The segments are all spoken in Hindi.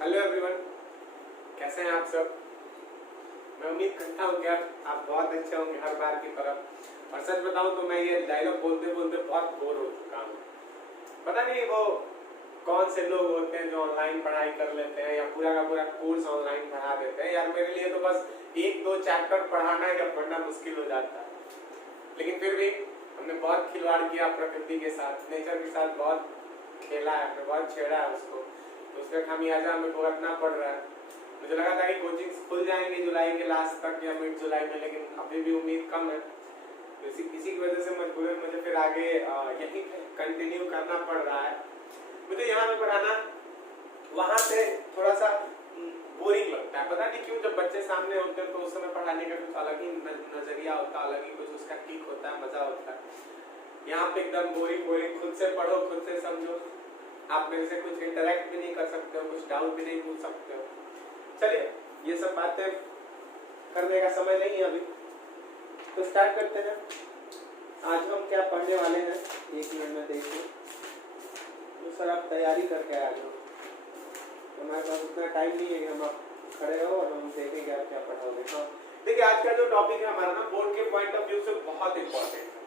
हेलो एवरीवन, कैसे हैं आप सब। मैं उम्मीद करता हूँ कि आप बहुत अच्छे होंगे हर बार की तरह। और सच बताऊँ तो मैं ये डायलॉग बोलते बोलते बहुत बोर हो चुका हूँ। पता नहीं वो कौन से लोग होते हैं जो ऑनलाइन पढ़ाई कर लेते हैं या पूरा का पूरा कोर्स ऑनलाइन पढ़ा देते हैं। यार मेरे लिए तो बस एक दो चैप्टर पढ़ाना या पढ़ना मुश्किल हो जाता है, लेकिन फिर भी हमने बहुत खिलवाड़ किया प्रकृति के साथ, नेचर के साथ बहुत खेला है, हमने बहुत छेड़ा है उसको, तो उसका खामियाजा हमें भुगतना पड़ रहा है। मुझे लगा था कि कोचिंग्स खुल जाएंगे जुलाई के लास्ट तक या मिड जुलाई में, लेकिन अभी भी उम्मीद कम है। इसी की वजह से मजबूरन मुझे फिर आगे यही कंटिन्यू करना पड़ रहा है। मुझे यहाँ पे पढ़ाना वहाँ से थोड़ा सा बोरिंग लगता है, पता नहीं क्यों। जब बच्चे सामने होते हैं तो उस समय पढ़ाने का कुछ अलग ही नजरिया होता है, अलग ही कुछ उसका किक होता है, मजा होता है। यहाँ पे एकदम बोरिंग, खुद से पढ़ो, खुद से समझो। आप मेरे से कुछ इंटरेक्ट भी नहीं कर सकते हो, कुछ डाउट भी नहीं पूछ सकते हो। चलिए, ये सब बातें करने का समय नहीं है अभी, तो स्टार्ट करते हैं। आज हम क्या पढ़ने वाले हैं, एक मिनट में देखिए। तो सर आप तैयारी करके आ जाओ, तो हमारे पास उतना टाइम नहीं है कि हम आप खड़े हो और हम देखेंगे आप क्या पढ़ोगे। हाँ देखिए, आज का जो टॉपिक है हमारा ना बोर्ड के पॉइंट ऑफ व्यू से बहुत इंपॉर्टेंट है,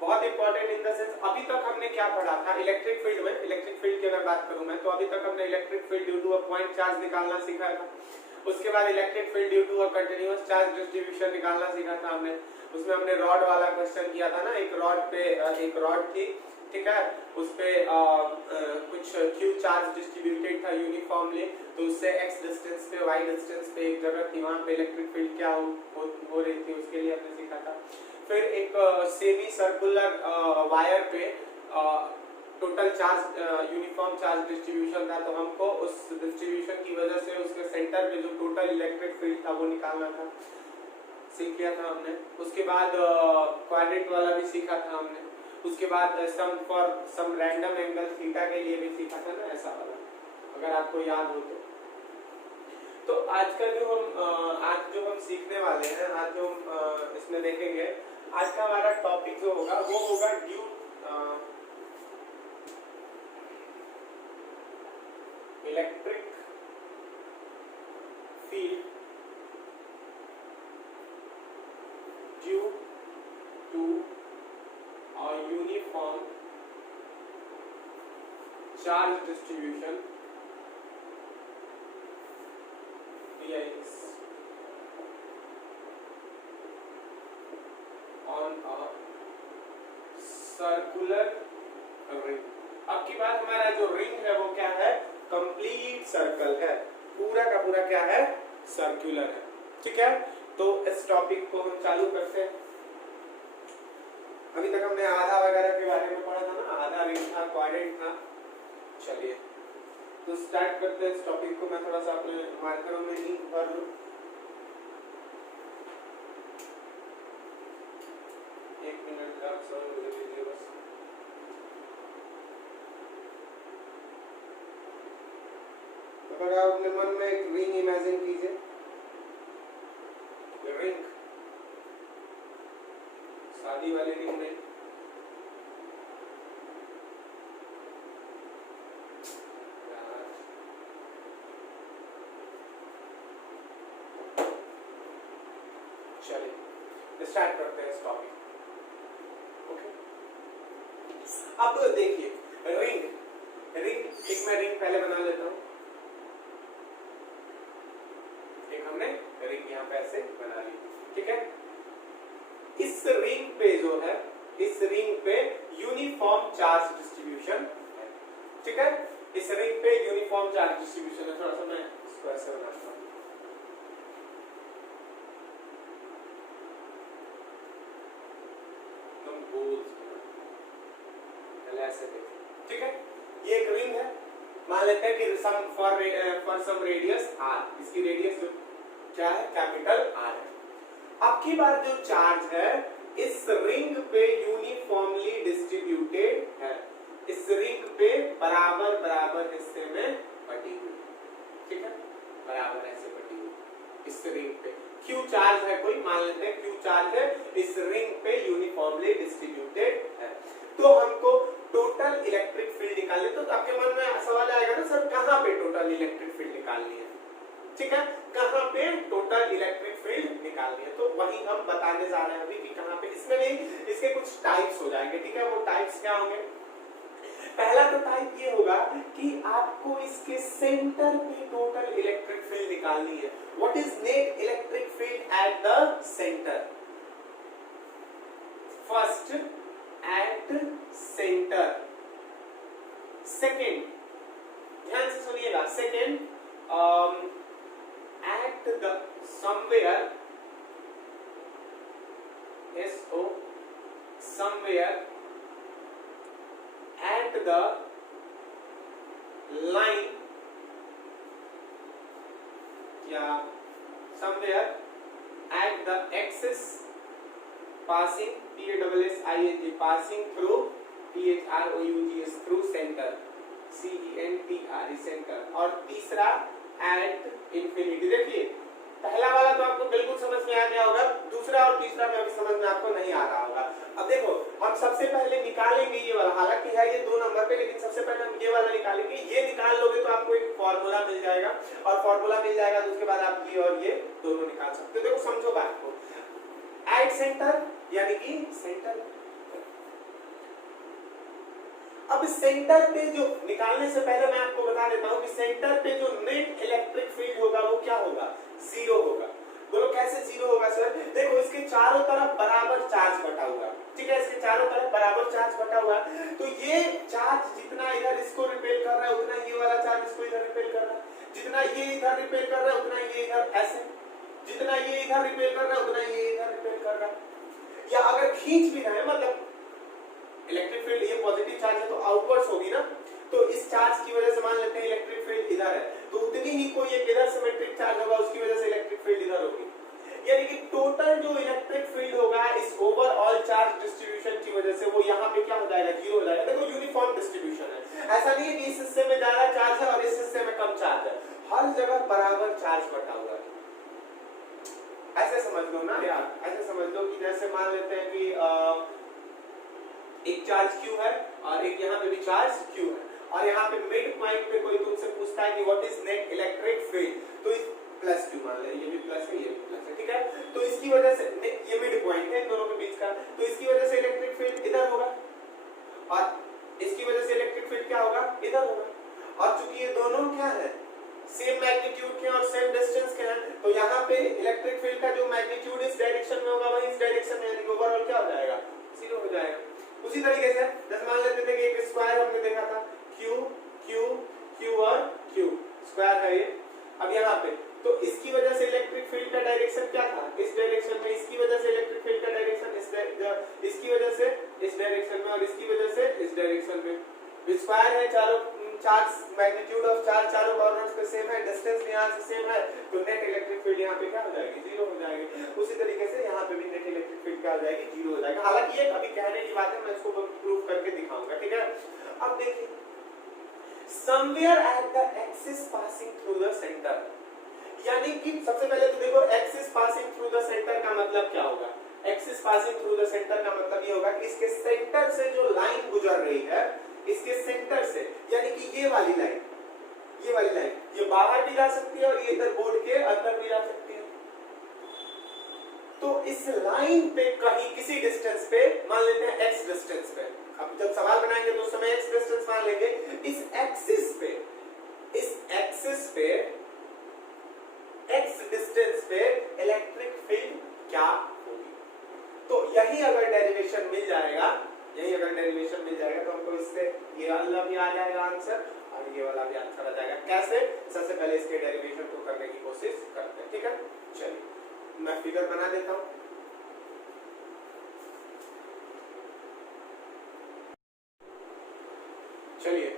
बहुत इंपॉर्टेंट इन द सेंस। अभी तक हमने क्या पढ़ा था इलेक्ट्रिक फील्ड में, इलेक्ट्रिक फील्ड की अगर बात करूं मैं, तो अभी तक हमने electric field due to a point charge निकालना सीखा था। उसके बाद electric field due to a continuous charge distribution निकालना सीखा था हमने। उसमें हमने रॉड वाला क्वेश्चन किया था ना, एक रॉड पे एक रॉड थी, ठीक है, उस पे कुछ क्यू चार्ज डिस्ट्रीब्यूटेड था यूनिफॉर्मली, तो उससे x डिस्टेंस पे y डिस्टेंस पे एक जगह थी, वहां पे इलेक्ट्रिक फील्ड क्या हो रही थी, उसके लिए हमने सीखा था। फिर एक सेमी सर्कुलर वायर पे total charge uniform charge distribution था, तो हमको उस डिस्ट्रीब्यूशन की वजह से उसके सेंटर में जो टोटल इलेक्ट्रिक फील्ड था वो निकालना था, सीख लिया था हमने। उसके बाद क्वाड्रेंट वाला भी सीखा था हमने। उसके बाद sum for some random angle theta के लिए भी सीखा था ना, ऐसा वाला, अगर आपको याद हो तो आज का जो हम सीखने वाले हैं, आज जो हम इसमें देखेंगे, आज का हमारा टॉपिक जो होगा वो होगा due electric field due to uniform charge distribution on a circular ring। अब की बात, हमारा जो रिंग है वो क्या है, कंप्लीट सर्कल है, पूरा का पूरा क्या है, सर्कुलर है, ठीक है। तो इस टॉपिक को हम चालू करते हैं। अभी तक हमने आधा वगैरह के बारे में पढ़ा था ना, आधा रिंग था, क्वाड्रेंट था। चलिए तो स्टार्ट करते हैं इस टॉपिक को। मैं थोड़ा सा अपने मार्करों में लिंक भर लूं, एक मिनट आप सब मुझे दीजिए बस। तो अगर आप अपने मन में एक रिंग इमेजिन कीजिए, रिंग, शादी वाली रिंग नहीं, चलिए स्टार्ट करते हैं इस टॉपिक। अब देखिए, रिंग एक मैं रिंग पहले बना लेता हूं। एक हमने रिंग यहाँ पे ऐसे बना ली, ठीक है। इस रिंग पे जो है, इस रिंग पे यूनिफॉर्म चार्ज डिस्ट्रीब्यूशन है, ठीक है। इस रिंग पे यूनिफॉर्म चार्ज डिस्ट्रीब्यूशन है। थोड़ा सा मैं इसको ऐसे बनाता हूं, ऐसे, ठीक है। ये एक रिंग है, मान लेते हैं कि सम फॉर सम रेडियस r, इसकी रेडियस जो क्या है, कैपिटल R है। अब की बार जो चार्ज है इस रिंग पे यूनिफॉर्मली डिस्ट्रीब्यूटेड है, इस रिंग पे बराबर बराबर हिस्से में बटी हुई, ठीक है, बराबर ऐसे बटी हुई इस रिंग पे। Q चार्ज है कोई, मान लेते हैं Q चार्ज है, इस रिंग पे यूनिफॉर्मली डिस्ट्रीब्यूटेड है। तो हमको टोटल इलेक्ट्रिक फील्ड निकालने, तो आपके मन में सवाल आएगा ना, सर कहाँ पे टोटल इलेक्ट्रिक फील्ड निकाल ठीक है, कहां पे टोटल इलेक्ट्रिक फील्ड निकालनी है। तो वही हम बताने जा रहे हैं अभी कि कहां पे। इसमें भी इसके कुछ टाइप्स हो जाएंगे, ठीक है। वो टाइप्स क्या होंगे? पहला तो टाइप ये होगा कि आपको इसके सेंटर पे टोटल इलेक्ट्रिक फील्ड निकालनी है। What is net electric field at the centre? First, at centre. Second, ध्यान से सुनिएगा, second at the somewhere, SO, somewhere at the line या somewhere at the axis passing, PASSING, passing through, THROUGH, through center, CENTRE, center। और तीसरा at infinity। देखिए पहला वाला तो आपको बिल्कुल समझ में आ गया होगा, दूसरा और तीसरा में अभी समझ में आपको नहीं आ रहा होगा। अब देखो हम सबसे पहले निकालेंगे ये वाला, हालांकि है ये 2 नंबर पे, लेकिन सबसे पहले हम ये वाला निकालेंगे। ये निकाल लोगे तो आपको एक फॉर्मूला मिल जाएगा, और फॉर्मूला मिल जाएगा तो उसके बाद आप ये और ये दोनों निकाल सकते हो। देखो समझो बात को, एट सेंटर यानी कि सेंटर। अब सेंटर पे जो निकालने से पहले मैं आपको बता देता हूं कि सेंटर पे जो नेट इलेक्ट्रिक फील्ड होगा वो क्या होगा? 0 होगा। बोलो कैसे 0 होगा सर? देखो इसके चारों तरफ बराबर चार्ज बटा हुआ, ठीक है, इसके चारों तरफ बराबर चार्ज बटा हुआ, तो ये चार्ज जितना इधर इसको रिपेल कर रहा है उतना ये वाला चार्ज इसको इधर रिपेल कर रहा है, जितना ये इधर रिपेल कर रहा है उतना ये इधर, ऐसे जितना ये इधर रिपेल कर रहा है उतना ये इधर रिपेल कर रहा है। या अगर खींच भी रहे हैं, मतलब इलेक्ट्रिक फील्ड ये पॉजिटिव चार्ज है तो आउटवर्ड्स होगी ना, तो इस चार्ज की वजह से मान लेते हैं इलेक्ट्रिक फील्ड इधर है, तो उतनी ही कोई एक इधर सिमेट्रिक चार्ज होगा उसकी वजह से इलेक्ट्रिक फील्ड इधर होगी। यानी कि टोटल जो इलेक्ट्रिक फील्ड होगा इस ओवरऑल चार्ज डिस्ट्रीब्यूशन की वजह से वो यहाँ पे क्या हो जाएगा? 0 हो जाएगा। देखो यूनिफॉर्म डिस्ट्रीब्यूशन है, ऐसा नहीं है कि इस हिस्से में ज्यादा चार्ज है और इस हिस्से में कम चार्ज है, हर जगह बराबर चार्ज बटा हुआ है। ऐसे समझ लो ना यार, ऐसे समझ लो कि जैसे मान लेते हैं कि एक चार्ज Q है और एक यहाँ पे भी चार्ज Q है, और यहाँ पे मिड पॉइंट पे कोई तुमसे पूछता है कि what is net electric field, तो इस प्लस Q मान ले, ये भी प्लस है ये भी प्लस है, ठीक है। तो इसकी वजह से ये मिड पॉइंट है इन दोनों के बीच का, तो इसकी वजह से इलेक्ट्रिक फील्ड इधर होगा और इसकी वजह से इलेक्ट्रिक फील्ड क्या होगा? इधर होगा। और चूंकि ये दोनों क्या है? सेम मैग्नीट्यूड के और सेम डिस्टेंस के हैं, तो यहाँ पे इलेक्ट्रिक फील्ड का जो मैग्नीट्यूड इस डायरेक्शन में होगा वही इस डायरेक्शन में, यानी कि ओवरऑल क्या हो जाएगा? 0 हो जाएगा। उसी तरीके से जैसे मान लेते थे कि एक स्क्वायर हमने देखा था, Q Q Q और Q स्क्वायर है ये। अब यहाँ पे तो इसकी वजह से इलेक्ट्रिक फील्ड का डायरेक्शन क्या था? इस डायरेक्शन में, इसकी वजह से इलेक्ट्रिक फील्ड का डायरेक्शन इसकी वजह से इस डायरेक्शन में और इसकी वजह से इस डायरेक्शन में। स्क्वायर है, चारों चार्ज मैग्नीट्यूड ऑफ चार्ज चारों कॉर्नर्स पे सेम है, डिस्टेंस भी यहाँ से सेम है, तो नेट इलेक्ट्रिक फील्ड यहाँ पे क्या हो जाएगी? 0 हो जाएगी। उसी तरीके से यहाँ पे भी नेट इलेक्ट्रिक फील्ड क्या हो जाएगी? 0 हो जाएगा। हालांकि ये अभी कहने की बात है, मैं इसको प्रूव करके दिखाऊंगा, ठीक है। अब देखिए somewhere at the axis passing through the center, यानी कि सबसे पहले तो देखो axis passing through the centre का मतलब क्या होगा? Axis passing through the centre का मतलब ये होगा कि इसके सेंटर से जो लाइन गुजर रही है, इसके सेंटर से, यानी कि ये वाली लाइन, ये बाहर भी जा सकती है और ये इधर बोर्ड के अंदर भी जा सकती है। तो इस लाइन पे कहीं किसी डिस्टेंस पे, मान लेते हैं x डिस्टेंस पे, अब जब सवाल बनाएंगे तो उस समय x डिस्टेंस मान लेंगे, इस एक्सिस पे x डिस्टेंस पे इलेक्ट्रिक फील्ड क्या होगी? तो यही अगर डेरिवेशन मिल जाएगा तो हमको इससे ये वाला भी आ जाएगा आंसर और ये वाला भी आंसर आ जाएगा। कैसे? सबसे पहले इसके डेरिवेशन को करने की कोशिश करते हैं, ठीक है। चलिए मैं फिगर बना देता हूं। चलिए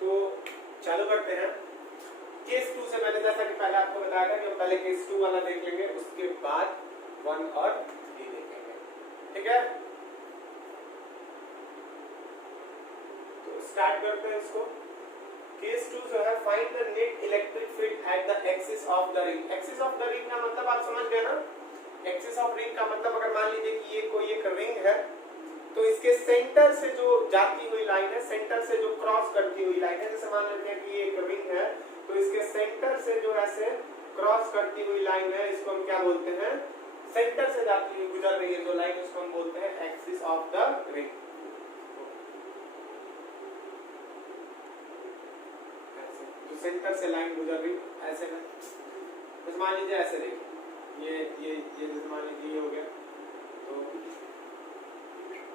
तो चालू करते हैं। केस 2 से मैंने जैसा कि पहले आपको बताया था कि हम पहले केस 2 वाला देख लेंगे, उसके बाद 1 और 3 देखेंगे, ठीक है। तो स्टार्ट करते हैं इसको। केस 2 जो है, find the net electric field at the axis of the ring. Axis of the ring का मतलब आप समझ गए ना? एक्सिस ऑफ रिंग का मतलब अगर मान लीजिए कि ये कोई एक रिंग है, तो इसके सेंटर से जो जाती हुई लाइन है, सेंटर से जो क्रॉस करती हुई लाइन है, जैसे मान लेते हैं कि ये एक रिंग है, तो इसके सेंटर से जो ऐसे क्रॉस करती हुई लाइन है, इसको हम क्या बोलते हैं, सेंटर से जाती हुई गुजर रही है जो लाइन, उसको हम बोलते हैं एक्सिस ऑफ द रिंग। तो सेंटर से लाइन गुजर रही ऐसे में, तो मान लीजिए ऐसे देखिए, ये मान लीजिए ये हो गया, तो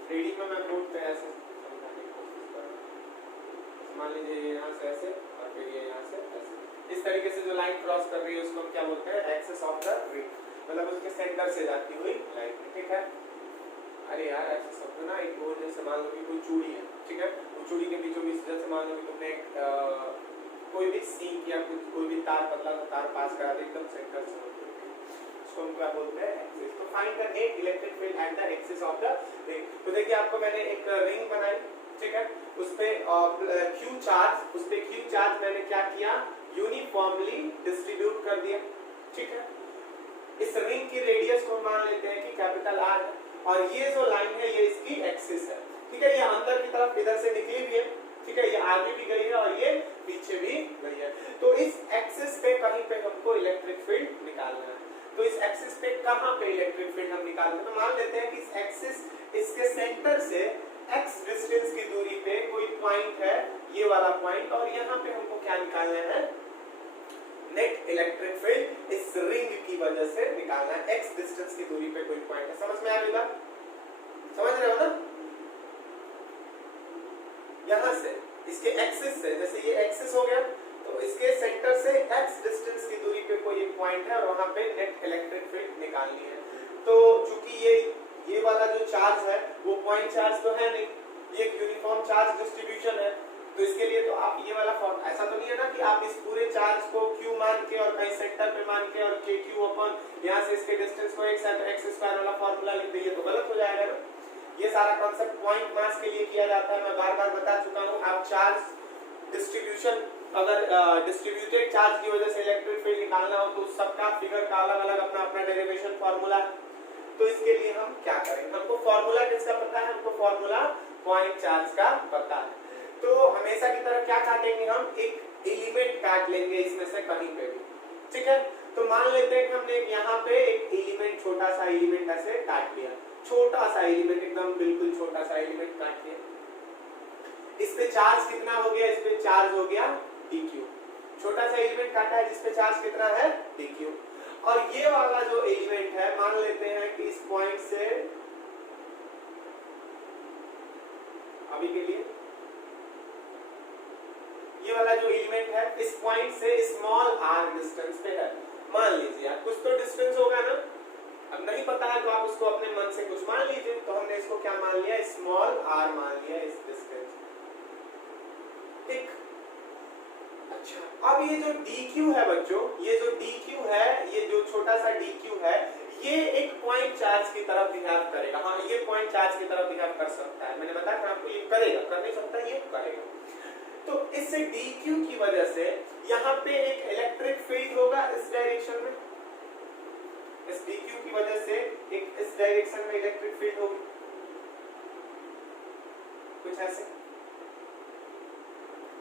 रीडिंग में मैं बोर्ड पे ऐसे समझाने की कोशिश कर रहा हूँ। मान लीजिए यहाँ से ऐसे और फिर ये यहाँ से ऐसे, इस तरीके से जो लाइन क्रॉस कर रही है उसको हम क्या बोलते हैं, एक्सिस ऑफ द रिंग, मतलब उसके सेंटर से जाती हुई लाइन, ठीक है। अरे यार ऐसे समझो ना, एक गोल जैसे मान लो कि कोई चूड़ी है, ठीक है, वो चूड़ी के बीचों बीच जैसे मान लो कि तुमने कोई भी सीख या कुछ कोई भी तार पतला सा तार पास करा दे एकदम सेंटर से, उसको हम क्या बोलते हैं, एक्सिस। तो find the net electric field at the axis of the ring. तो देखिए आपको मैंने एक रिंग बनाई, ठीक है, उस पे क्यू चार्ज, उस पे क्यू चार्ज मैंने क्या किया, यूनिफॉर्मली डिस्ट्रीब्यूट कर दिया, ठीक है। इस रिंग की रेडियस को मान लेते हैं कि कैपिटल आर है, और ये जो लाइन है ये इसकी एक्सिस है, ठीक है। ये अंदर की तरफ इधर से निकली भी है, ठीक है, ये आगे भी गई है और ये पीछे भी गई है। तो इस एक्सिस पे कहीं पे हमको इलेक्ट्रिक फील्ड निकालना है। तो इस एक्सिस पे कहां पे इलेक्ट्रिक फील्ड हम निकालते हैं, तो मान लेते हैं कि इस एक्सिस, इसके सेंटर से x डिस्टेंस की दूरी पे कोई पॉइंट है, ये वाला पॉइंट, और यहाँ पे हमको क्या निकालना है, नेट इलेक्ट्रिक फील्ड इस रिंग की वजह से निकालना है। x डिस्टेंस की दूरी पे कोई पॉइंट है, समझ में आ रही बात, समझ रहे हो ना। यहां से इसके एक्सिस से, जैसे ये एक्सिस हो गया, तो इसके सेंटर से x डिस्टेंस की दूरी पे कोई एक पॉइंट है और वहां पे नेट इलेक्ट्रिक फील्ड निकालनी है। तो चूंकि ये वाला जो चार्ज है वो पॉइंट चार्ज तो है नहीं, ये एक यूनिफॉर्म चार्ज डिस्ट्रीब्यूशन है, तो इसके लिए तो आप ये वाला फॉर्म, ऐसा तो नहीं है ना कि आप इस पूरे चार्ज को q मान के और कहीं सेंटर पे मान के और kq अपन यहाँ से इसके डिस्टेंस को x स्क्वायर वाला फॉर्मूला लिख दीजिए, तो गलत हो जाएगा ना। ये सारा कॉन्सेप्ट पॉइंट मास के लिए किया जाता है, मैं बार बार बता चुका हूँ। आप चार्ज डिस्ट्रीब्यूशन, अगर डिस्ट्रीब्यूटेड चार्ज की वजह से इलेक्ट्रिक फील्ड निकालना हो तो सबका फिगर का अलग अलग अपना अपना डेरिवेशन फॉर्मूला है। तो इसके लिए हम क्या करेंगे, हमको फॉर्मूला किसका पता है, हमको फॉर्मूला पॉइंट चार्ज का पता है। तो हमेशा की तरह क्या काटेंगे, हम एक एलिमेंट काट लेंगे इसमें से कहीं पे भी, ठीक है। तो मान लेते हैं कि हमने यहाँ पे एक एलिमेंट, छोटा सा एलिमेंट ऐसे काट लिया, छोटा सा एलिमेंट, एकदम बिल्कुल छोटा सा एलिमेंट काट लिया। इस पे चार्ज कितना हो गया, इस पे चार्ज हो गया dq, छोटा सा एलिमेंट काटा है जिसपे चार्ज कितना है dq। और ये वाला जो एलिमेंट है, मान लेते हैं कि इस पॉइंट से, अभी के लिए ये वाला जो एलिमेंट है इस पॉइंट से स्मॉल r डिस्टेंस पे है, मान लीजिए आप, कुछ तो डिस्टेंस होगा ना, अब नहीं पता है तो आप उसको अपने मन से कुछ मान लीजिए। तो हमने इसको क्या मान लिया, स्मॉल r मान लिया इस डिस्टेंस, ठीक। अच्छा, अब ये जो dq है बच्चों, ये जो dq है, ये जो छोटा सा dq है, ये एक पॉइंट चार्ज की तरफ बिहेव करेगा। हाँ, ये पॉइंट चार्ज की तरफ बिहेव कर सकता है, मैंने बताया था आपको, ये करेगा, कर नहीं सकता, ये करेगा। तो इससे dq की वजह से यहाँ पे एक इलेक्ट्रिक फील्ड होगा इस डायरेक्शन में, इस dq की वजह से एक इस डायरेक्शन में इलेक्ट्रिक फील्ड होगी, कुछ ऐसे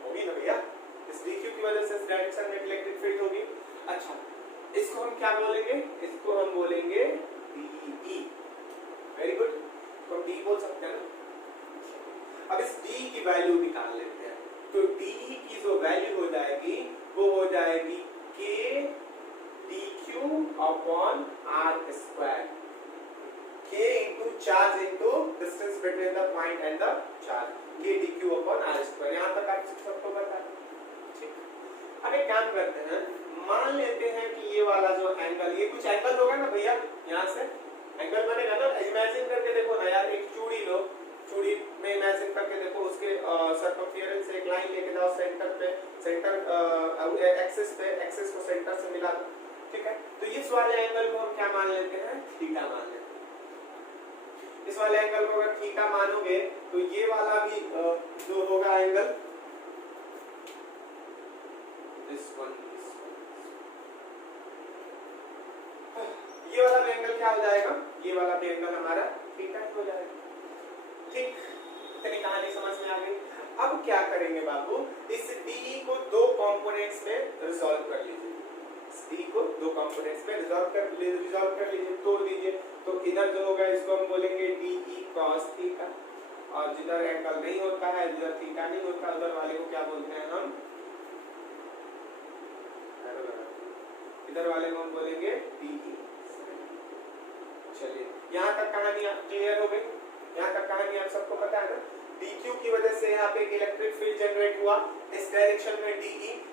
होगी ना भैया, इस dq की वजह से इस डायरेक्शन में इलेक्ट्रिक फील्ड होगी। अच्छा, इसको हम क्या बोलेंगे, इसको हम बोलेंगे dE, वेरी गुड, तो हम d बोल सकते हैं ना। अब इस d की वैल्यू निकाल लेते हैं, तो dE की जो वैल्यू हो जाएगी वो हो जाएगी k dq upon r square, k into charge into distance between the point and the charge, k dq upon r square. यहाँ तक आप सबको पता है, ठीक। अब एक काम करते हैं, मान लेते हैं कि ये वाला जो एंगल, ये कुछ एंगल होगा ना भैया, यहाँ से एंगल बनेगा ना। इमेजिन करके देखो ना यार, एक चूड़ी लो, चूड़ी में इमेजिन करके देखो, उसके सर्कमफेरेंस से एक लाइन लेके जाओ सेंटर पे, सेंटर एक्सिस पे, एक्सिस को सेंटर से मिला दो, ठीक है। तो इस वाले एंगल को हम क्या मान लेते हैं, थीटा मान लेते हैं। इस वाले एंगल को अगर थीटा मानोगे तो ये वाला भी जो होगा एंगल, this one, ये वाला भी एंगल क्या हो जाएगा, ये वाला भी एंगल हमारा थीटा हो जाएगा, ठीक। इतनी कहानी समझ में आ गई। अब क्या करेंगे बाबू, इस DE को दो कंपोनेंट्स में रिसॉल्व कर लीजिए, डी को दो कंपोनेंट्स में रिजॉल्व कर लीजिए, तोड़ दीजिए। तो इधर जो होगा इसको हम बोलेंगे डी ई कॉस थीटा, और जिधर एंगल नहीं होता है, जिधर थीटा नहीं होता, उधर वाले को क्या बोलते हैं हम, इधर वाले को हम बोलेंगे डी ई। चलिए यहाँ तक कहानी क्लियर हो गई, यहाँ तक कहानी आप सबको पता है ना। dq की वजह से यहाँ पे एक इलेक्ट्रिक फील्ड जनरेट हुआ इस डायरेक्शन में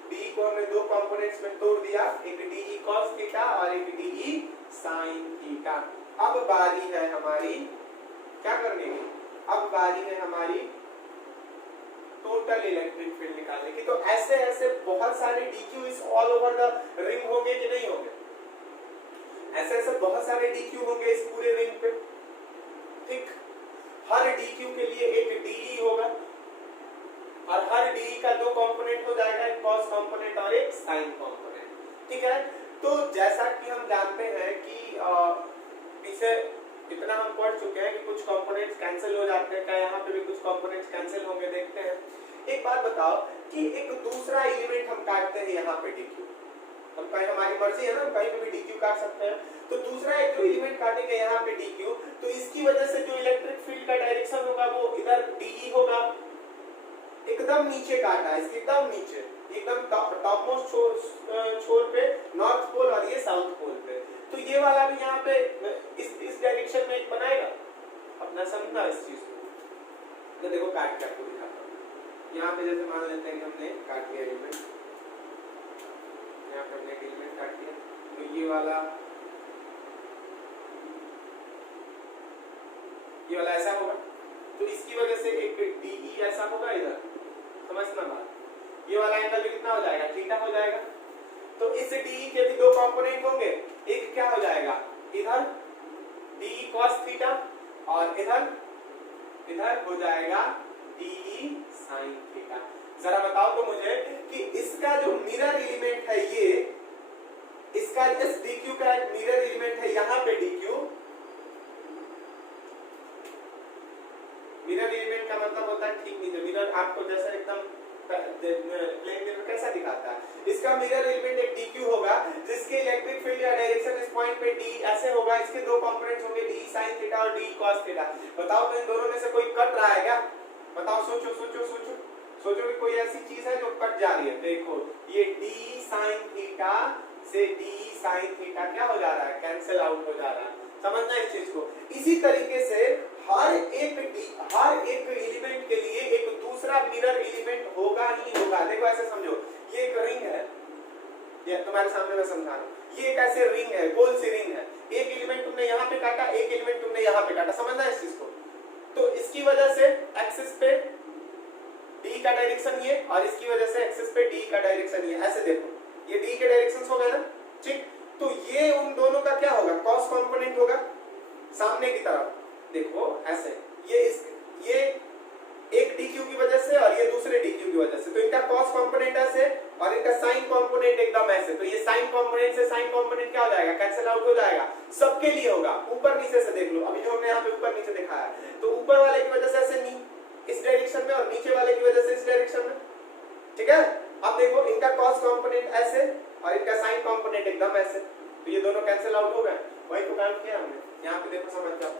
de को हमने दो कंपोनेंट्स में तोड़ दिया, एक de cos थीटा और एक de sin थीटा। अब बारी है हमारी क्या करने की, अब बारी है हमारी टोटल इलेक्ट्रिक फील्ड निकालने की। तो ऐसे ऐसे बहुत सारे dq इस ऑल ओवर द रिंग होंगे कि नहीं होंगे, ऐसे ऐसे बहुत सारे dq होंगे इस पूरे रिंग पे, ठीक। हर dq के लिए एक de होगा और हर de का दो कंपोनेंट हो जाएगा, एक cos कंपोनेंट और एक sin कंपोनेंट, ठीक है। तो जैसा कि हम जानते हैं कि इसे इतना हम पढ़ चुके हैं कि कुछ कंपोनेंट्स कैंसिल हो जाते हैं, क्या यहाँ पे भी कुछ कंपोनेंट्स कैंसिल होंगे, देखते हैं। एक बात बताओ कि एक दूसरा एलिमेंट हम काटते हैं यहाँ पे dq, हम कहीं हमारी मर्जी है ना, हम कहीं पे भी dq काट सकते हैं। तो दूसरा एक जो एलिमेंट काटेंगे यहाँ पे dq, तो इसकी वजह से जो इलेक्ट्रिक फील्ड का डायरेक्शन होगा वो इधर de होगा, एकदम नीचे काटा है, इसके एकदम नीचे, एकदम टॉप मोस्ट छोर पे नॉर्थ पोल और ये साउथ पोल पे। तो ये वाला भी यहाँ पे इस डायरेक्शन में एक बनाएगा, अपना समझना इस चीज को। तो देखो काट के आपको दिखाता हूँ। यहाँ पे जैसे मान लेते हैं कि हमने काट लिया एलिमेंट, यहाँ पे हमने एक एलिमेंट काट लिया, तो ये वाला ऐसा होगा, तो इसकी वजह से एक de ऐसा होगा इधर, समझना बात। ये वाला एंगल भी कितना हो जाएगा, थीटा हो जाएगा। तो इस de के भी दो कंपोनेंट होंगे, एक क्या हो जाएगा इधर de cos थीटा और इधर हो जाएगा de sin थीटा। जरा बताओ तो मुझे कि इसका जो मिरर एलिमेंट है, ये इसका इस dq का एक मिरर एलिमेंट है यहाँ पे dq। मिरर एलिमेंट का मतलब होता है ठीक नीचे, मिरर आपको जैसा एकदम प्लेन मिरर कैसा दिखाता है, इसका मिरर एलिमेंट एक dq होगा जिसके इलेक्ट्रिक फील्ड या डायरेक्शन इस पॉइंट पे d ऐसे होगा, इसके दो कंपोनेंट्स होंगे de sin थीटा और de cos थीटा। बताओ तो इन दोनों में से कोई कट रहा है क्या, बताओ, सोचो सोचो सोचो सोचो कि कोई ऐसी चीज है जो कट जा रही है। देखो ये de sin थीटा से de sin थीटा क्या हो जा रहा है, कैंसिल आउट हो जा रहा है, समझना इस चीज को। इसी तरीके से हर एक एलिमेंट के लिए एक दूसरा मिरर एलिमेंट होगा ही होगा। देखो ऐसे समझो, ये एक रिंग है, ये तुम्हारे सामने मैं समझा रहा हूँ, ये एक ऐसे रिंग है, गोल सी रिंग है, एक एलिमेंट तुमने यहाँ पे काटा, एक एलिमेंट तुमने यहाँ पे काटा, समझना इस चीज को। तो इसकी वजह से एक्सिस पे d का डायरेक्शन ये और इसकी वजह से एक्सिस पे d का डायरेक्शन ये, ऐसे देखो ये d के डायरेक्शंस हो गए ना, ठीक। तो ये उन दोनों का क्या होगा, cos कंपोनेंट होगा सामने की तरफ, देखो ऐसे, ये एक dq की वजह से और ये दूसरे dq की वजह से, तो इनका cos कंपोनेंट ऐसे और इनका sin कंपोनेंट एकदम ऐसे। तो ये sin कंपोनेंट से sin कंपोनेंट क्या हो जाएगा, कैंसिल आउट हो जाएगा, सबके लिए होगा। ऊपर नीचे से देख लो, अभी जो हमने यहाँ पे ऊपर नीचे दिखाया है, तो ऊपर वाले की वजह से ऐसे इस डायरेक्शन में और नीचे वाले की वजह से इस डायरेक्शन में, ठीक है। अब देखो इनका cos कंपोनेंट ऐसे और इनका sin कंपोनेंट एकदम ऐसे, तो ये दोनों कैंसिल आउट हो गए, वही तो काम किया हमने। यहाँ पे देखो समझ जाओ,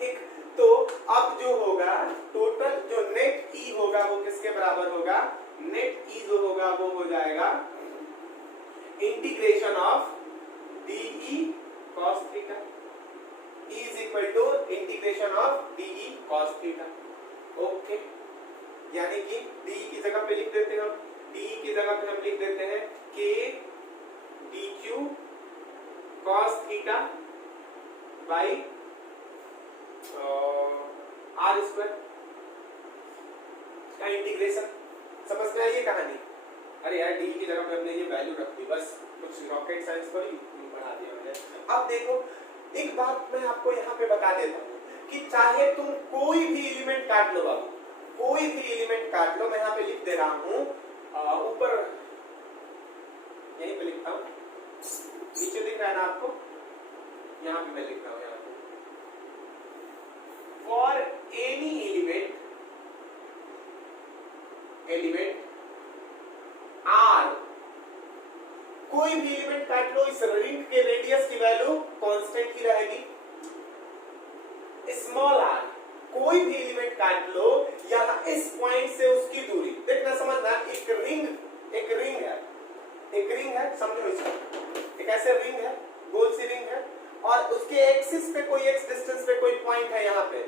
ठीक। तो अब जो होगा टोटल जो नेट ई होगा वो किसके बराबर होगा, नेट ई जो होगा वो हो जाएगा integration of de cos theta E is equal to integration of de cos theta. Okay, यानी कि d की जगह पे लिख देते हैं हम, d की जगह पे हम लिख देते हैं k dq cos theta by r square का इंटीग्रेशन। समझ में आई ये कहानी? अरे यार d की जगह पे हमने ये वैल्यू रख दी, बस कुछ रॉकेट साइंस थोड़ी बढ़ा दिया मैंने। अब देखो एक बात मैं आपको यहाँ पे बता देता हूँ कि चाहे तुम कोई भी एलिमेंट काट लो, बाबू कोई भी एलिमेंट काट लो, मैं यहाँ पे लिख दे रहा हूँ, ऊपर यहीं पे लिखता हूँ, नीचे दिख रहा है ना आपको, यहाँ पे मैं लिख रहा हूँ, यहाँ पे फॉर एनी एलिमेंट आर, कोई कोई भी एलिमेंट काट लो, इस रिंग के रेडियस की वैल्यू कांस्टेंट ही रहेगी। स्मॉल आर, कोई भी एलिमेंट काट लो, यहां इस पॉइंट से उसकी दूरी देखना, समझना, एक रिंग है, समझो इसको, एक ऐसे रिंग है, गोल सी रिंग है, और उसके एक्सिस पे कोई एक्स डिस्टेंस पे कोई पॉइंट है यहाँ पे।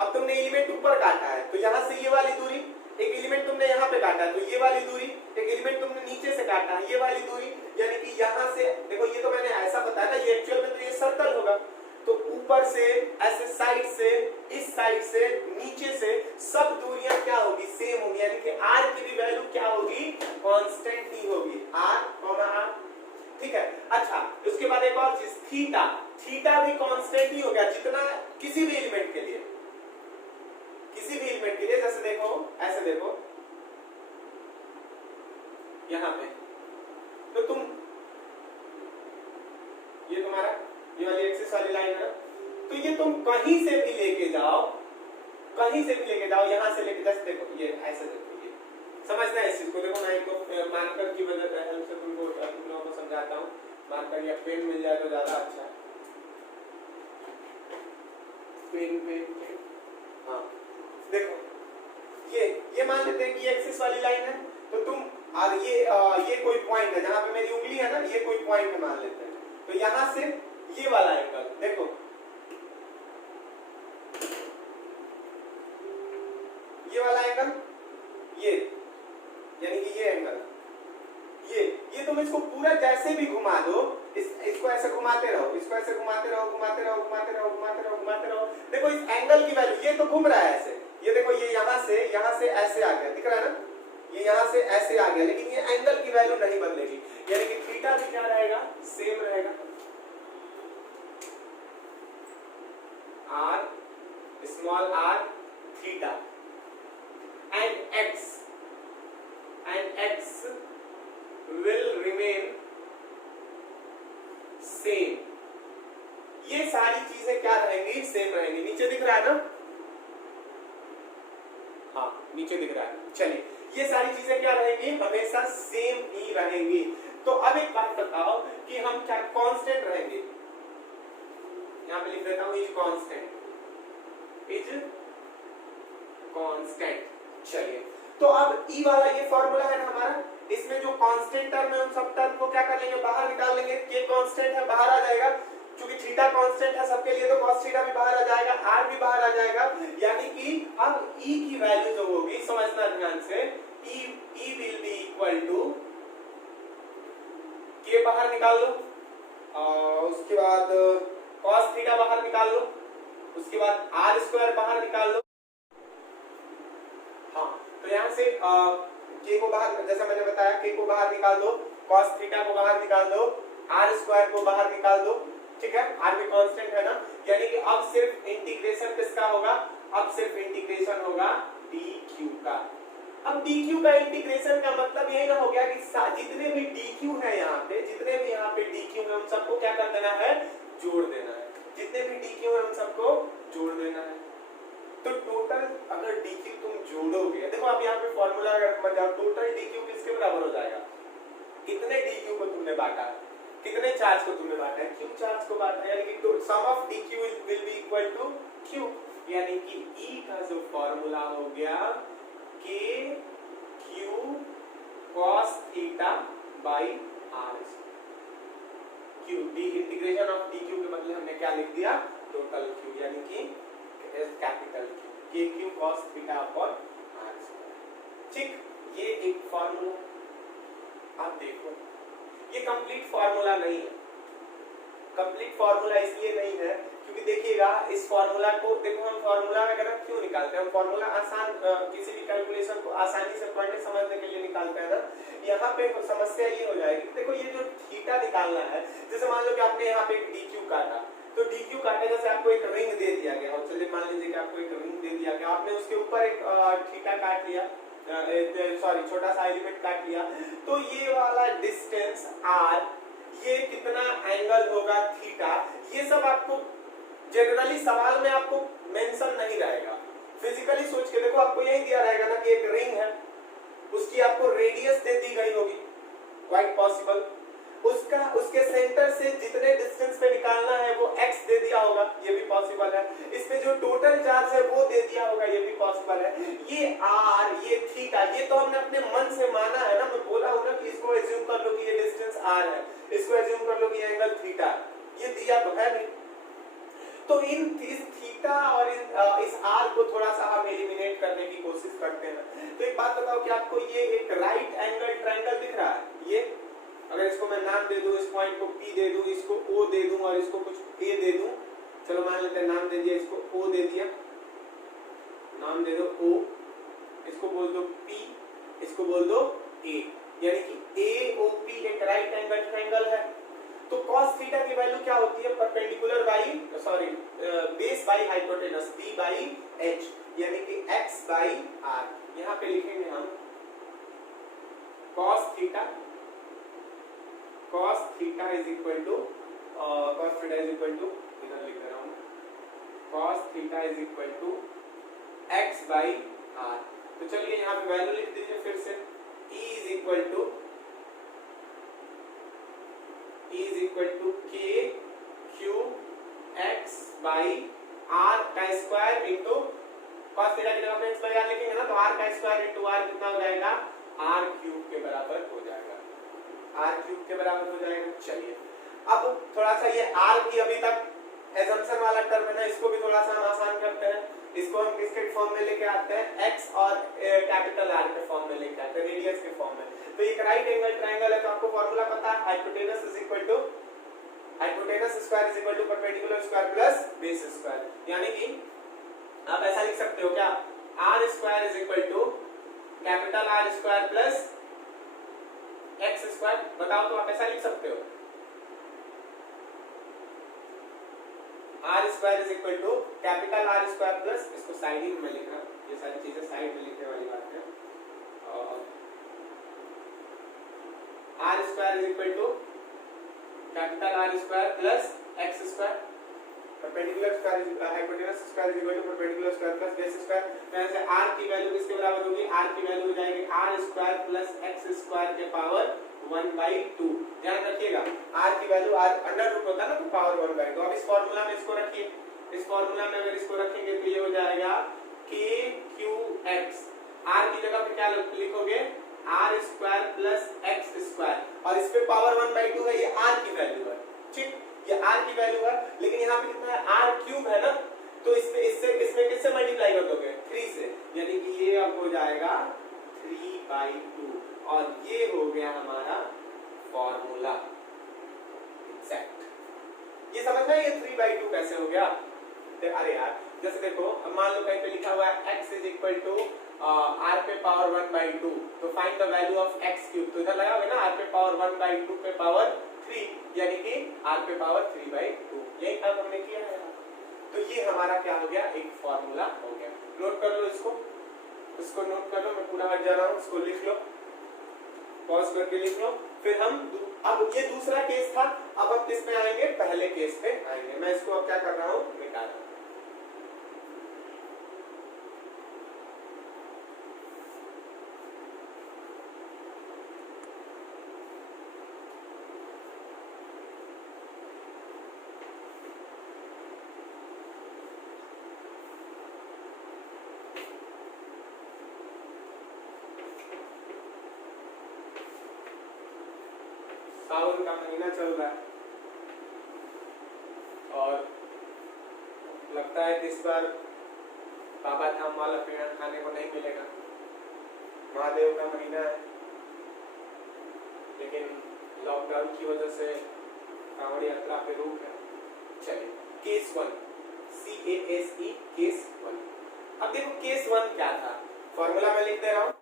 अब तुमने एलिमेंट ऊपर काटा है तो यहाँ से ये वाली दूरी, एक एलिमेंट तुमने यहाँ पे काटा है तो ये वाली दूरी, एक एलिमेंट तुमने नीचे से काटा है ये वाली दूरी, यानी कि यहाँ से देखो, ये तो मैंने ऐसा बताया ना, ये एक्चुअल में तो ये सर्कल होगा, तो ऊपर से ऐसे साइड से, इस साइड से, नीचे से सब दूरियां क्या होगी, सेम होगी, यानी कि r की भी वैल्यू क्या होगी, कांस्टेंट ही होगी, r, ठीक है। अच्छा, उसके बाद एक और चीज, थीटा भी कांस्टेंट ही हो गया, जितना किसी भी एलिमेंट के लिए, जैसे देखो, ऐसे देखो यहां पे, तो तुम ये तुम्हारा ये वाली एक्सिस वाली लाइन है, तो ये तुम कहीं से भी लेके जाओ, यहां से लेके, जैसे देखो ये ऐसे देखो, ये समझना है इस चीज को। देखो मैं एक मार्कर की वजह से हेल्प से तुम लोगों को समझाता हूँ, मार्कर या पेन मिल जाए तो ज्यादा अच्छा है। पेन, हाँ देखो, ये मान लेते हैं कि ये एक्सिस वाली लाइन है, तो तुम और ये कोई पॉइंट है जहां पे मेरी उंगली है ना, ये कोई पॉइंट है मान लेते हैं, तो यहां से ये वाला एंगल देखो, ये वाला एंगल, ये यानी कि ये एंगल, ये तुम इसको पूरा जैसे भी घुमा दो, इसको ऐसे घुमाते रहो, इसको ऐसे घुमाते रहो, देखो इस एंगल की वैल्यू, ये तो घूम रहा है ऐसे, ये देखो, ये यहां से ऐसे आ गया, दिख रहा है ना, ये यहां से ऐसे आ गया, लेकिन ये एंगल की वैल्यू नहीं बदलेगी, यानी कि थीटा भी क्या रहेगा, सेम रहेगा, r, small r, theta, and x will remain same। ये सारी चीजें क्या रहेंगी, सेम रहेंगी। नीचे दिख रहा है ना, हाँ नीचे दिख रहा है। चलिए, ये सारी चीजें क्या रहेंगी, हमेशा सेम ही रहेंगी। तो अब एक बात बताओ कि हम क्या कांस्टेंट रहेंगे, यहां पे लिख देता हूं, इज कांस्टेंट। चलिए, तो अब ई वाला ये फॉर्मूला है ना हमारा, इसमें जो कांस्टेंट टर्म है उन सब टर्म को क्या कर लेंगे, बाहर निकाल लेंगे, के कांस्टेंट है बाहर आ जाएगा, क्योंकि थीटा कांस्टेंट है सबके लिए, तो cos थीटा भी बाहर आ जाएगा, r भी बाहर आ जाएगा, यानी कि अब e की वैल्यू जो होगी, समझना ध्यान से, e will be equal to, के बाहर निकाल लो, उसके बाद cos थीटा बाहर निकाल लो, उसके बाद r स्क्वायर बाहर निकाल लो। हाँ, तो यहाँ से के को बाहर, जैसा मैंने बताया, के को बाहर निकाल दो, cos थीटा को बाहर निकाल दो, r स्क्वायर को बाहर निकाल दो, ठीक है, r भी कांस्टेंट है ना, यानी कि अब सिर्फ इंटीग्रेशन किसका होगा, अब सिर्फ इंटीग्रेशन होगा dq का। अब dq का इंटीग्रेशन का मतलब यही ना हो गया कि जितने भी dq है यहाँ पे, जितने भी यहाँ पे dq है उन सबको क्या कर देना है, जोड़ देना है, जितने भी dq है उन सबको जोड़ देना है। तो टोटल अगर dq तुम जोड़ोगे, देखो आप यहाँ पे फॉर्मूला अगर टोटल dq किसके बराबर हो जाएगा, कितने dq को तुमने बांटा है, कितने चार्ज को तुमने बांटा है, q चार्ज को बांटा है, यानी कि sum of dq will be equal to q, यानी कि E का जो फॉर्मूला हो गया k q cos theta by r, q d integration of dq के बदले हमने क्या लिख दिया, टोटल q, यानी कि capital Q, k q cos theta upon r। ठीक, ये एक फॉर्मूला। आप देखो, ये कंप्लीट फॉर्मूला नहीं है, कंप्लीट फॉर्मूला इसलिए नहीं है क्योंकि देखिएगा इस फॉर्मूला को, देखो हम फॉर्मूला वगैरह क्यों निकालते हैं, हम फॉर्मूला आसान, किसी भी कैलकुलेशन को आसानी से पढ़ने समझने के लिए निकालते हैं ना। यहाँ पे समस्या ये हो जाएगी, देखो ये जो थीटा निकालना है, जैसे मान लो कि आपने यहाँ पे एक dq काटा, तो dq काटे जैसे आपको एक रिंग दे दिया गया, और चलिए मान लीजिए कि आपको एक रिंग दे दिया गया, आपने उसके ऊपर एक थीटा काट लिया, सॉरी छोटा सा एलिमेंट काट लिया, तो ये वाला डिस्टेंस r, ये कितना एंगल होगा थीटा, ये सब आपको जनरली सवाल में आपको मेंशन नहीं रहेगा। फिजिकली सोच के देखो, आपको यही दिया रहेगा ना कि एक रिंग है, उसकी आपको रेडियस दे दी गई होगी, क्वाइट पॉसिबल। उसका उसके सेंटर से जितने डिस्टेंस पे निकालना है वो x दे दिया होगा, ये भी पॉसिबल है। इसमें जो टोटल चार्ज है वो दे दिया होगा, ये भी पॉसिबल है। ये r, ये थीटा, ये तो हमने अपने मन से माना है ना। मैं बोला हूं ना कि इसको एज्यूम कर लो कि ये डिस्टेंस r है, इसको एज्यूम कर लो कि ये एंगल थीटा, ये दिया तो है नहीं। तो इस थीटा और इस r को थोड़ा सा हम एलिमिनेट करने की कोशिश करते हैं। तो एक बात बताओ कि आपको ये एक राइट एंगल ट्रायंगल दिख रहा है? ये अगर इसको मैं नाम दे दूं, इस पॉइंट को P दे दूं, इसको O दे दूं और इसको कुछ A दे दूं, चलो मान लेते हैं नाम दे दिया, इसको O दे दिया, नाम दे दो O, इसको बोल दो P, इसको बोल दो A, यानी कि AOP एक राइट एंगल ट्रायंगल है। तो cos थीटा की वैल्यू क्या होती है? Perpendicular by base by hypotenuse, B by H, यानी कि x बाई r। यहाँ पे लिखेंगे हम cos theta is equal to इधर लिख रहा हूँ, cos theta is equal to x by r। तो चलिए यहाँ पे वैल्यू लिख दीजिए फिर से, E is equal to k q x by r का स्क्वायर इंटू cos थीटा की जगह x बाई r लिखेंगे ना, तो r का स्क्वायर इंटू r कितना हो जाएगा? r क्यूब के बराबर हो जाएगा, r क्यूब के बराबर हो जाएगा। चलिए अब थोड़ा सा ये r की अभी तक एजम्पशन वाला टर्म है ना, इसको भी थोड़ा सा हम आसान करते हैं। इसको हम किसके फॉर्म में लेके आते हैं? x और कैपिटल R के फॉर्म में लेके आते हैं, रेडियस के फॉर्म में। तो एक राइट एंगल ट्रायंगल है, तो आपको फार्मूला पता है, hypotenuse square is equal to perpendicular square plus base square. यानी कि आप ऐसा लिख सकते हो क्या? r square is equal to capital R square plus x square. बताओ तो आप ऐसा लिख सकते हो? r square is equal to capital R square plus, इसको साइड ही में लिख रहा हूं, ये सारी चीजें साइड में लिखने वाली बात है। और r square is equal to capital R square plus x square, perpendicular square hypotenuse square is equal to perpendicular square plus base square. तो ऐसे r की वैल्यू किसके बराबर होगी? r की वैल्यू हो जाएगी r square plus x square के पावर 1/2। ध्यान रखिएगा r की वैल्यू r अंडर रूट होता है ना, तो पावर 1/2। अब इस फार्मूला में इसको रखिए, इस फार्मूला में अगर इसको रखेंगे तो ये हो जाएगा kqx, r की जगह पे क्या लिखोगे? r square plus x square, और इस पे पावर 1/2 है, ये r की वैल्यू है। ठीक, ये r की वैल्यू है, लेकिन यहाँ पे कितना है? r क्यूब है ना, तो इसमें किससे मल्टीप्लाई कर दोगे? 3 से, यानी कि ये अब हो जाएगा 3/2, और ये हो गया हमारा फॉर्मूला एग्जैक्ट। ये समझ में ये 3/2 कैसे हो गया? अरे यार, जैसे देखो, अब मान लो कहीं पे लिखा हुआ है x is equal to r पे पावर 1/2, तो find the value of x cube. तो इधर लगाओगे ना r पे पावर 1/2 पे पावर 3, यानी कि r पे पावर 3/2। यही काम हमने किया है। तो ये हमारा क्या हो गया? एक फॉर्मूला हो गया। नोट कर लो इसको नोट कर लो, मैं पूरा हट जा रहा हूँ, इसको लिख लो, पॉज करके लिख लो। फिर हम अब ये दूसरा केस था, अब किस पे आएंगे? पहले केस पे आएंगे। मैं इसको अब क्या कर रहा हूँ? मिटा रहा हूँ। सावन का महीना चल रहा है और लगता है कि इस बार बाबा धाम वाला पेड़ा खाने को नहीं मिलेगा। महादेव का महीना है, लेकिन लॉकडाउन की वजह से कांवड़ यात्रा पे रोक है। चलिए केस 1, CASE केस 1। अब देखो केस 1 क्या था, फॉर्मूला मैं लिख दे रहा हूं।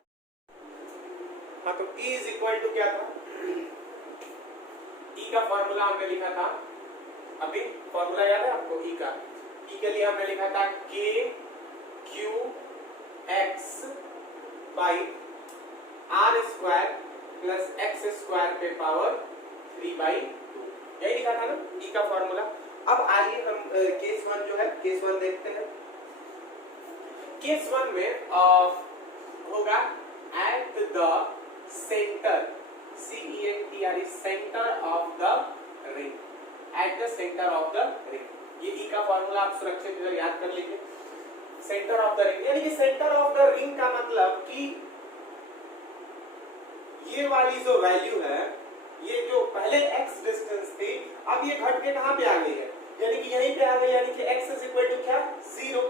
हाँ, तो E इज इक्वल टू क्या था? E का फॉर्मूला हमने लिखा था, अभी फॉर्मूला याद है आपको? E का, E के लिए हमने लिखा था KQX by R square plus x square पे पावर 3/2, यही लिखा था ना E का फॉर्मूला। अब आइए हम केस 1 जो है, केस 1 देखते हैं। केस 1 में होगा at the centre, CENTRE, centre of the ring, at the centre of the ring. ये ई का फॉर्मूला आप सुरक्षित याद कर लीजिए। सेंटर ऑफ द रिंग यानी कि सेंटर ऑफ द रिंग का मतलब कि ये वाली जो वैल्यू है, ये जो पहले x डिस्टेंस थी, अब ये घट के कहां पे आ गई है, यानी कि यहीं पे आ गई, यानी कि x इज इक्वल टू क्या, 0।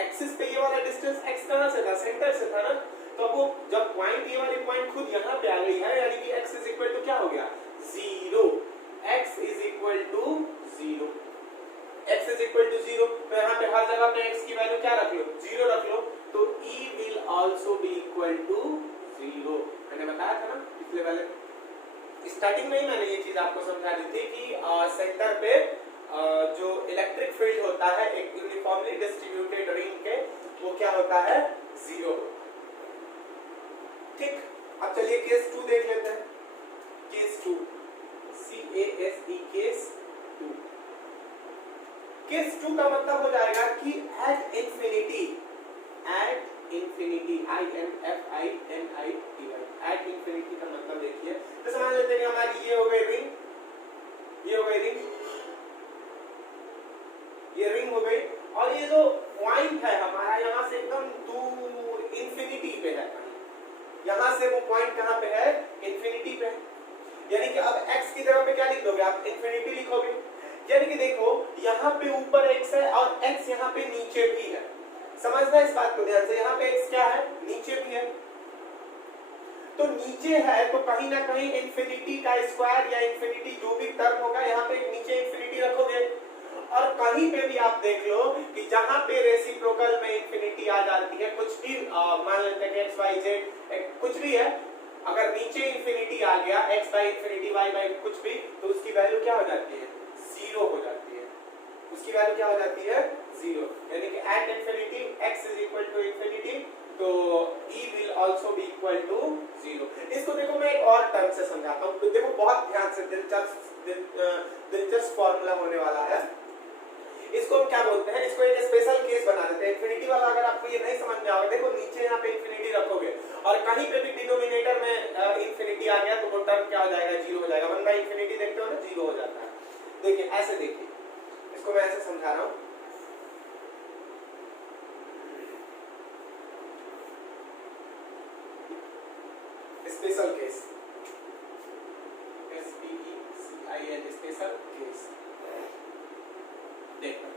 एक्सिस पे ये वाला डिस्टेंस x कहां से था, सेंटर से था ना, तो अब वो जब पॉइंट, ये वाली पॉइंट खुद यहां पे आ गई है, यानी कि x इज इक्वल टू क्या हो गया, 0। x is equal to 0, x is equal to 0, तो यहाँ पे हर जगह पे x की वैल्यू क्या रख लो, 0 रख लो, तो E will also be equal to 0। मैंने बताया था ना पिछले वाले स्टार्टिंग में ही, मैंने ये चीज आपको समझा दी थी कि सेंटर पे जो इलेक्ट्रिक फील्ड होता है एक यूनिफॉर्मली डिस्ट्रीब्यूटेड रिंग के, वो क्या होता है, 0। ठीक, अब चलिए केस 2 देख लेते हैं। Case 2, CASE, case 2। केस 2 का मतलब हो जाएगा कि at infinity, INFINITY, at infinity का मतलब देखिए, तो समझ लेते हैं कि हमारी ये हो गई रिंग, ये हो गई रिंग, ये रिंग हो गई, और ये जो पॉइंट है हमारा यहाँ से एकदम दूर इंफिनिटी पे है, यहाँ से वो पॉइंट कहाँ पे है, इंफिनिटी पे है, यानी कि अब x की जगह पे क्या लिख दोगे आप, इंफिनिटी लिखोगे, यानी कि देखो यहाँ पे ऊपर x है और x यहाँ पे नीचे भी है, समझना इस बात को ध्यान से, यहाँ पे x क्या है, नीचे भी है, तो नीचे है तो कहीं ना कहीं इंफिनिटी का स्क्वायर या इंफिनिटी जो भी टर्म होगा, यहाँ पे नीचे इंफिनिटी रखोगे, और कहीं पे भी आप देख लो कि जहां पे रेसिप्रोकल में इंफिनिटी आ जाती है, कुछ भी मान लेते हैं कि x y z कुछ भी है, अगर नीचे इंफिनिटी आ गया, x by infinity y by कुछ भी, तो उसकी वैल्यू क्या हो जाती है, 0 हो जाती है, उसकी वैल्यू क्या हो जाती है, 0, यानी कि at infinity x is equal to infinity, तो E will also be equal to 0। इसको देखो मैं एक और टर्म से समझाता हूँ, तो देखो बहुत ध्यान से, दिलचस्प फॉर्मूला होने वाला है। इसको हम क्या बोलते हैं, इसको एक स्पेशल केस बना देते हैं। इंफिनिटी वाला अगर आपको ये नहीं समझ में आएगा, देखो नीचे यहाँ पे इंफिनिटी रखोगे और कहीं पे भी डिनोमिनेटर में इंफिनिटी आ गया, तो वो टर्म क्या हो जाएगा, 0 हो जाएगा। 1 बाई इंफिनिटी देखते हो ना, 0 हो जाता है। देखिए ऐसे, देखिए इसको मैं ऐसे समझा रहा हूँ, special case, SPECIL, special case. देखो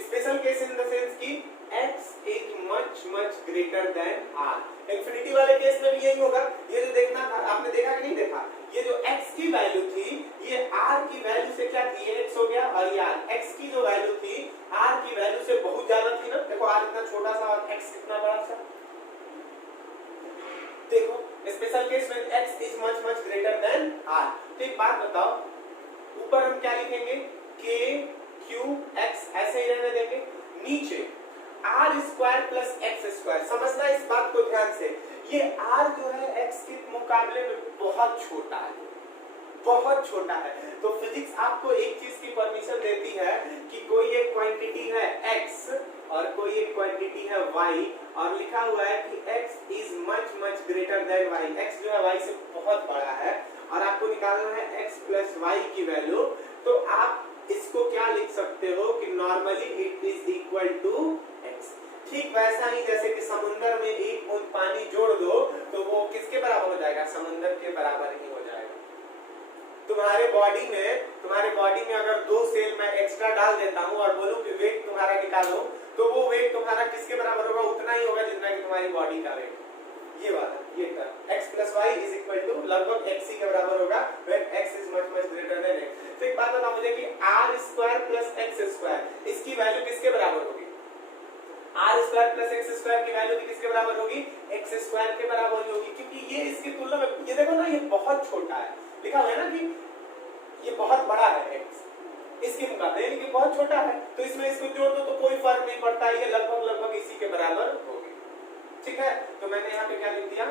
special case in the sense कि x is much greater than r। Infinity वाले केस में भी यही होगा, ये जो देखना था, आपने देखा कि नहीं देखा, ये जो x की वैल्यू थी, ये r की वैल्यू से क्या थी, ये x हो गया, और ये x की जो वैल्यू थी r की वैल्यू से बहुत ज्यादा थी ना, देखो r इतना छोटा सा और x कितना बड़ा सा। देखो स्पेशल केस में x is much greater than r। तो एक बात बताओ, ऊपर हम क्या लिखेंगे, k q x ऐसे ही रहने देंगे, नीचे r square plus x square. समझना इस बात को ध्यान से, ये r जो है x के मुकाबले में बहुत छोटा है, बहुत छोटा है। तो फिजिक्स आपको एक चीज की परमिशन देती है कि कोई एक क्वांटिटी है x और कोई एक क्वांटिटी है y, और लिखा हुआ है कि x is much greater then y, x जो है y से बहुत बड़ा है, और आपको निकालना है x प्लस y की वैल्यू। तो आप इसको क्या लिख सकते हो कि normally it is equal to x। ठीक वैसा ही जैसे कि समुद्र में एक बूंद पानी जोड़ दो तो वो किसके बराबर हो जाएगा, समुद्र के बराबर ही हो जाएगा। तुम्हारे बॉडी में अगर 2 सेल मैं एक्स्ट्रा डाल देता हूँ और बोलूं कि वेट तुम्हारा निकालो, तो वो वेट तुम्हारा किसके बराबर होगा, उतना ही होगा जितना कि तुम्हारी बॉडी का वेट। ये वाला, ये term x plus y is equal to लगभग x के बराबर होगा when x is much greater than x। तो एक बात बताओ मुझे कि r square plus x square, इसकी वैल्यू किसके बराबर होगी, r square plus x square की वैल्यू किसके बराबर होगी, x स्क्वायर के बराबर होगी, क्योंकि ये इसकी तुलना में, ये देखो ना, ये बहुत छोटा है, लिखा हुआ है ना कि ये बहुत बड़ा है x इसके मुकाबले, यानी कि बहुत छोटा है, तो इसमें इसको जोड़ दो तो कोई फर्क नहीं पड़ता, ये लगभग इसी के बराबर होगी। ठीक है, तो मैंने यहाँ पे क्या लिख दिया,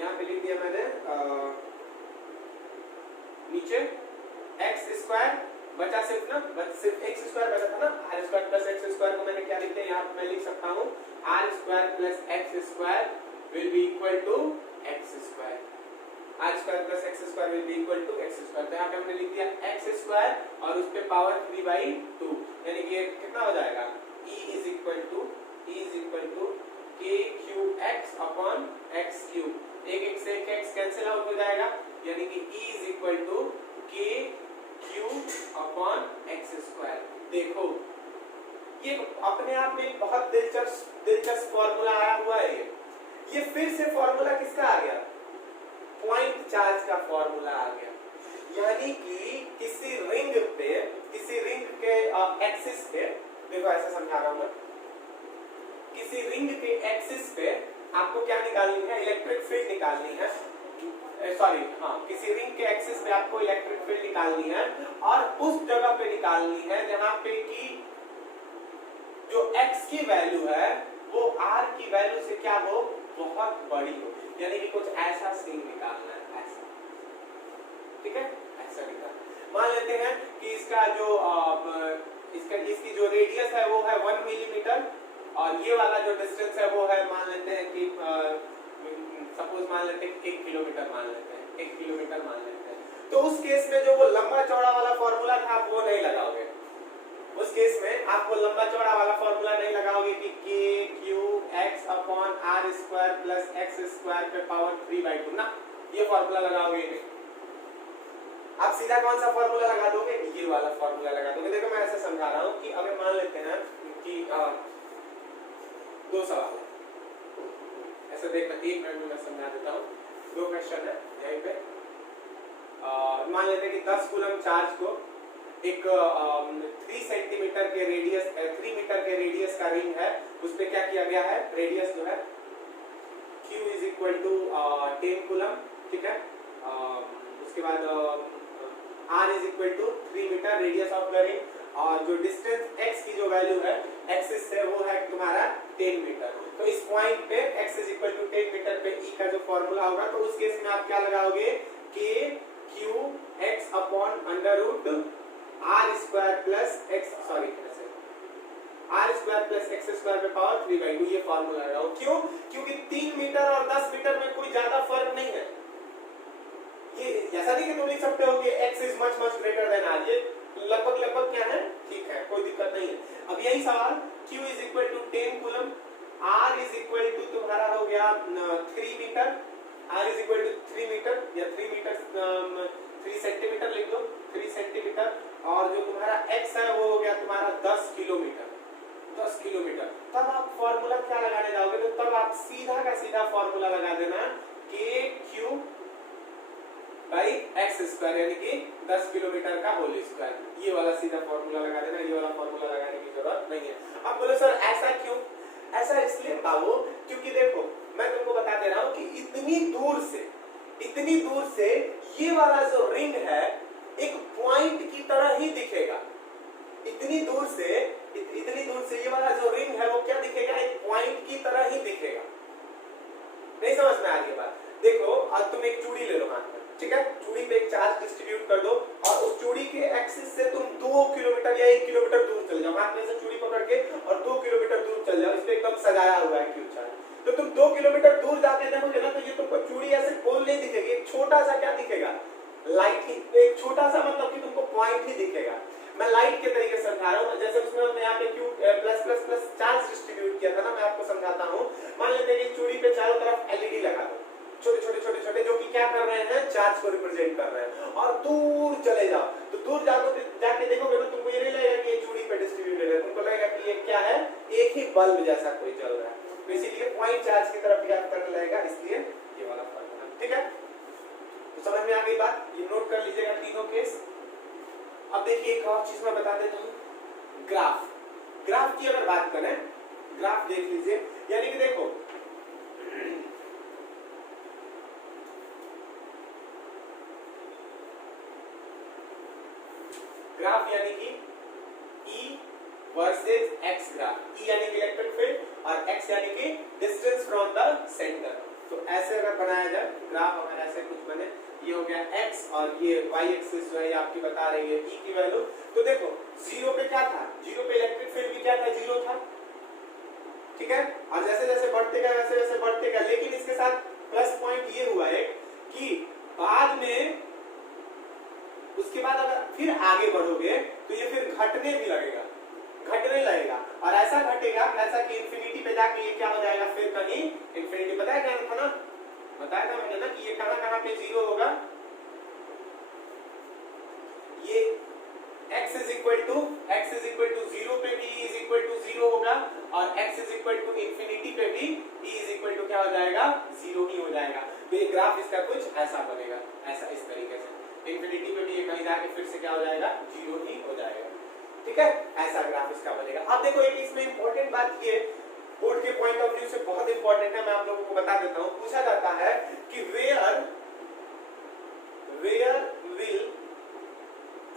यहाँ पे लिख दिया मैंने नीचे x स्क्वायर बचा सिर्फ ना, सिर्फ x स्क्वायर बचा था ना, r square plus x square को मैंने क्या लिख दिया, यहाँ पे मैं लिख सकता हूँ r square plus x square will be equal to x square. R square plus x square will be equal to x square. तो यहाँ पे हमने लिख दिया एक्स स्क्वायर और उस पे पावर 3/2, यानी कि कितना हो जाएगा E is equal to k q x upon x cube. एक एक से एक एक्स कैंसिल आउट हो जाएगा, यानी कि E is equal to k q upon x square. देखो ये अपने आप में एक बहुत दिलचस्प फॉर्मूला आया हुआ है। ये फिर से फॉर्मूला किसका आ गया, पॉइंट चार्ज का फॉर्मूला आ गया। यानी कि किसी रिंग के एक्सिस पे, देखो ऐसे समझा रहा हूं मैं, किसी रिंग के एक्सिस पे आपको क्या निकालनी है, इलेक्ट्रिक फील्ड निकालनी है। किसी रिंग के एक्सिस पे आपको इलेक्ट्रिक फील्ड निकालनी है और उस जगह पे निकालनी है जहां पे कि जो x की वैल्यू है वो r की वैल्यू से क्या हो, बहुत बड़ी हो। यानी कि कुछ ऐसा सीन निकालना है, ऐसा, ठीक है, ऐसा निकालना। मान लेते हैं कि इसका जो इसकी जो रेडियस है वो है 1 मिलीमीटर और ये वाला जो डिस्टेंस है वो है, मान लेते हैं कि सपोज मान लेते हैं 1 किलोमीटर मान लेते हैं। तो उस केस में जो वो लंबा चौड़ा वाला फॉर्मूला था आप वो नहीं लगाओगे। उस केस में आप वो लंबा चौड़ा वाला फॉर्मूला नहीं लगाओगे कि k q x upon r square plus x square पे पावर 3/2 ना, ये फॉर्मूला लगाओगे नहीं। आप सीधा कौन सा फॉर्मूला लगा दोगे, ये वाला फॉर्मूला लगा दोगे। देखो मैं ऐसे समझा रहा हूँ कि अगर मान लेते हैं कि दो सवाल ऐसे देखना, 1 मिनट में मैं समझा देता हूँ। 2 क्वेश्चन है यहीं पे। मान लेते हैं कि 10 कूलम चार्ज को एक 3 सेंटीमीटर के रेडियस 3 मीटर के रेडियस का रिंग है, उस पे क्या किया गया है, रेडियस जो है Q is equal to 10 coulomb, ठीक है। उसके बाद R is equal to 3 metre radius of the ring और जो डिस्टेंस x की जो वैल्यू है एक्सिस से वो है तुम्हारा 10 मीटर। तो इस पॉइंट पे x is equal to 10 metre पे E का जो फॉर्मूला होगा, तो उस केस में आप क्या लगाओगे, k q x upon under root r square plus x square पे पावर 3/2, ये फॉर्मूला लगाओ। क्यों, क्योंकि 3 मीटर और 10 मीटर में कोई ज्यादा फर्क नहीं है। ये ऐसा नहीं कि तुम लिख सकते हो कि x is much greater than r, ये लगभग क्या है, ठीक है, कोई दिक्कत नहीं है। अब यही सवाल q is equal to 10 coulomb, r is equal to तुम्हारा हो गया 3 metre, r is equal to 3 metre या 3 सेंटीमीटर लिख दो, 3 सेंटीमीटर, और जो तुम्हारा x है वो हो गया तुम्हारा 10 किलोमीटर। तब आप फॉर्मूला क्या लगाने जाओगे, तो तब आप सीधा का सीधा फॉर्मूला लगा देना k Q by x square, यानी कि 10 किलोमीटर का होल स्क्वायर। ये वाला सीधा फॉर्मूला लगा देना, ये वाला फॉर्मूला लगाने की जरूरत नहीं है। अब बोलो सर ऐसा क्यों, ऐसा इसलिए बाबू क्योंकि देखो मैं तुमको बता दे रहा हूं कि इतनी दूर से ये वाला जो रिंग है एक पॉइंट की तरह ही दिखेगा। इतनी दूर से ये वाला जो रिंग है वो क्या दिखेगा, एक पॉइंट की तरह ही दिखेगा। नहीं समझ में आ रही बात? देखो अब तुम एक चूड़ी ले लो हाथ में, ठीक है, चूड़ी पे एक चार्ज डिस्ट्रीब्यूट कर दो और उस चूड़ी के एक्सिस से तुम 2 किलोमीटर या 1 किलोमीटर दूर चल जाओ, हाथ में से चूड़ी पकड़ के और 2 किलोमीटर दूर चल जाओ, इस पे एकदम सजाया हुआ है क्यू चार्ज। तो तुम 2 किलोमीटर दूर जाके देखोगे ना, तो ये तुमको चूड़ी ऐसे गोल नहीं दिखेगी, एक छोटा सा क्या दिखेगा, लाइट ही, एक छोटा सा मतलब कि तुमको पॉइंट ही दिखेगा। मैं लाइट के तरीके से समझा रहा हूं, जैसे उसमें हमने यहाँ पे क्यू प्लस चार्ज डिस्ट्रीब्यूट किया था ना, मैं आपको समझाता हूँ। मान लेते हैं कि चूड़ी पे चारों तरफ एलईडी लगा दो, छोटे जो कि क्या कर रहे हैं, चार्ज को रिप्रेजेंट कर रहे हैं, और दूर चले जाओ। तो दूर जाके देखोगे ना, तुमको ये नहीं लगेगा कि ये चूड़ी पे डिस्ट्रीब्यूटेड है, तुमको लगेगा कि ये क्या है, एक ही बल्ब जैसा कोई जल रहा है। तो इसीलिए पॉइंट चार्ज की तरफ याद करने लगेगा, इसलिए ये वाला फॉर्मूला, ठीक है। तो समझ में आ गई बात, ये नोट कर लीजिएगा तीनों केस। अब देखिए एक और चीज मैं बता देता हूँ, ग्राफ की अगर बात करें, ग्राफ देख लीजिए, यानी कि देखो ग्राफ यानी कि E versus x graph, E यानी कि इलेक्ट्रिक फील्ड और x यानी कि डिस्टेंस फ्रॉम द सेंटर। तो ऐसे अगर बनाया जाए ग्राफ, अगर ऐसे कुछ बने, ये हो गया x और ये y एक्सिस जो है ये आपकी बता रही है E की वैल्यू। तो देखो 0 पे क्या था, 0 पे इलेक्ट्रिक फील्ड भी क्या था, 0 था, ठीक है। और जैसे जैसे बढ़ते गए वैसे वैसे बढ़ते गए, लेकिन इसके साथ प्लस पॉइंट ये हुआ है कि घटने भी लगेगा, घटने लगेगा, और ऐसा घटेगा ऐसा कि इंफिनिटी पे जाके ये क्या हो जाएगा, फिर कहीं इंफिनिटी, बताया क्या था ना, बताया था मैंने ना कि ये कहां कहां पे जीरो होगा, ये x इज इक्वल टू 0 पे भी e इज इक्वल टू 0 होगा, और x is equal to infinity पे भी e इज इक्वल टू क्या हो जाएगा, 0 ही हो जाएगा। तो ये ग्राफ इसका कुछ ऐसा बनेगा, ऐसा इस तरीके से, इंफिनिटी पे भी ये कहीं जाके फिर से क्या हो जाएगा, 0 ही हो जाएगा। ठीक है, ऐसा ग्राफ इसका बनेगा। अब देखो एक इसमें इंपॉर्टेंट बात ये बोर्ड के पॉइंट ऑफ व्यू से बहुत इंपॉर्टेंट है, मैं आप लोगों को बता देता हूं। पूछा जाता है कि where will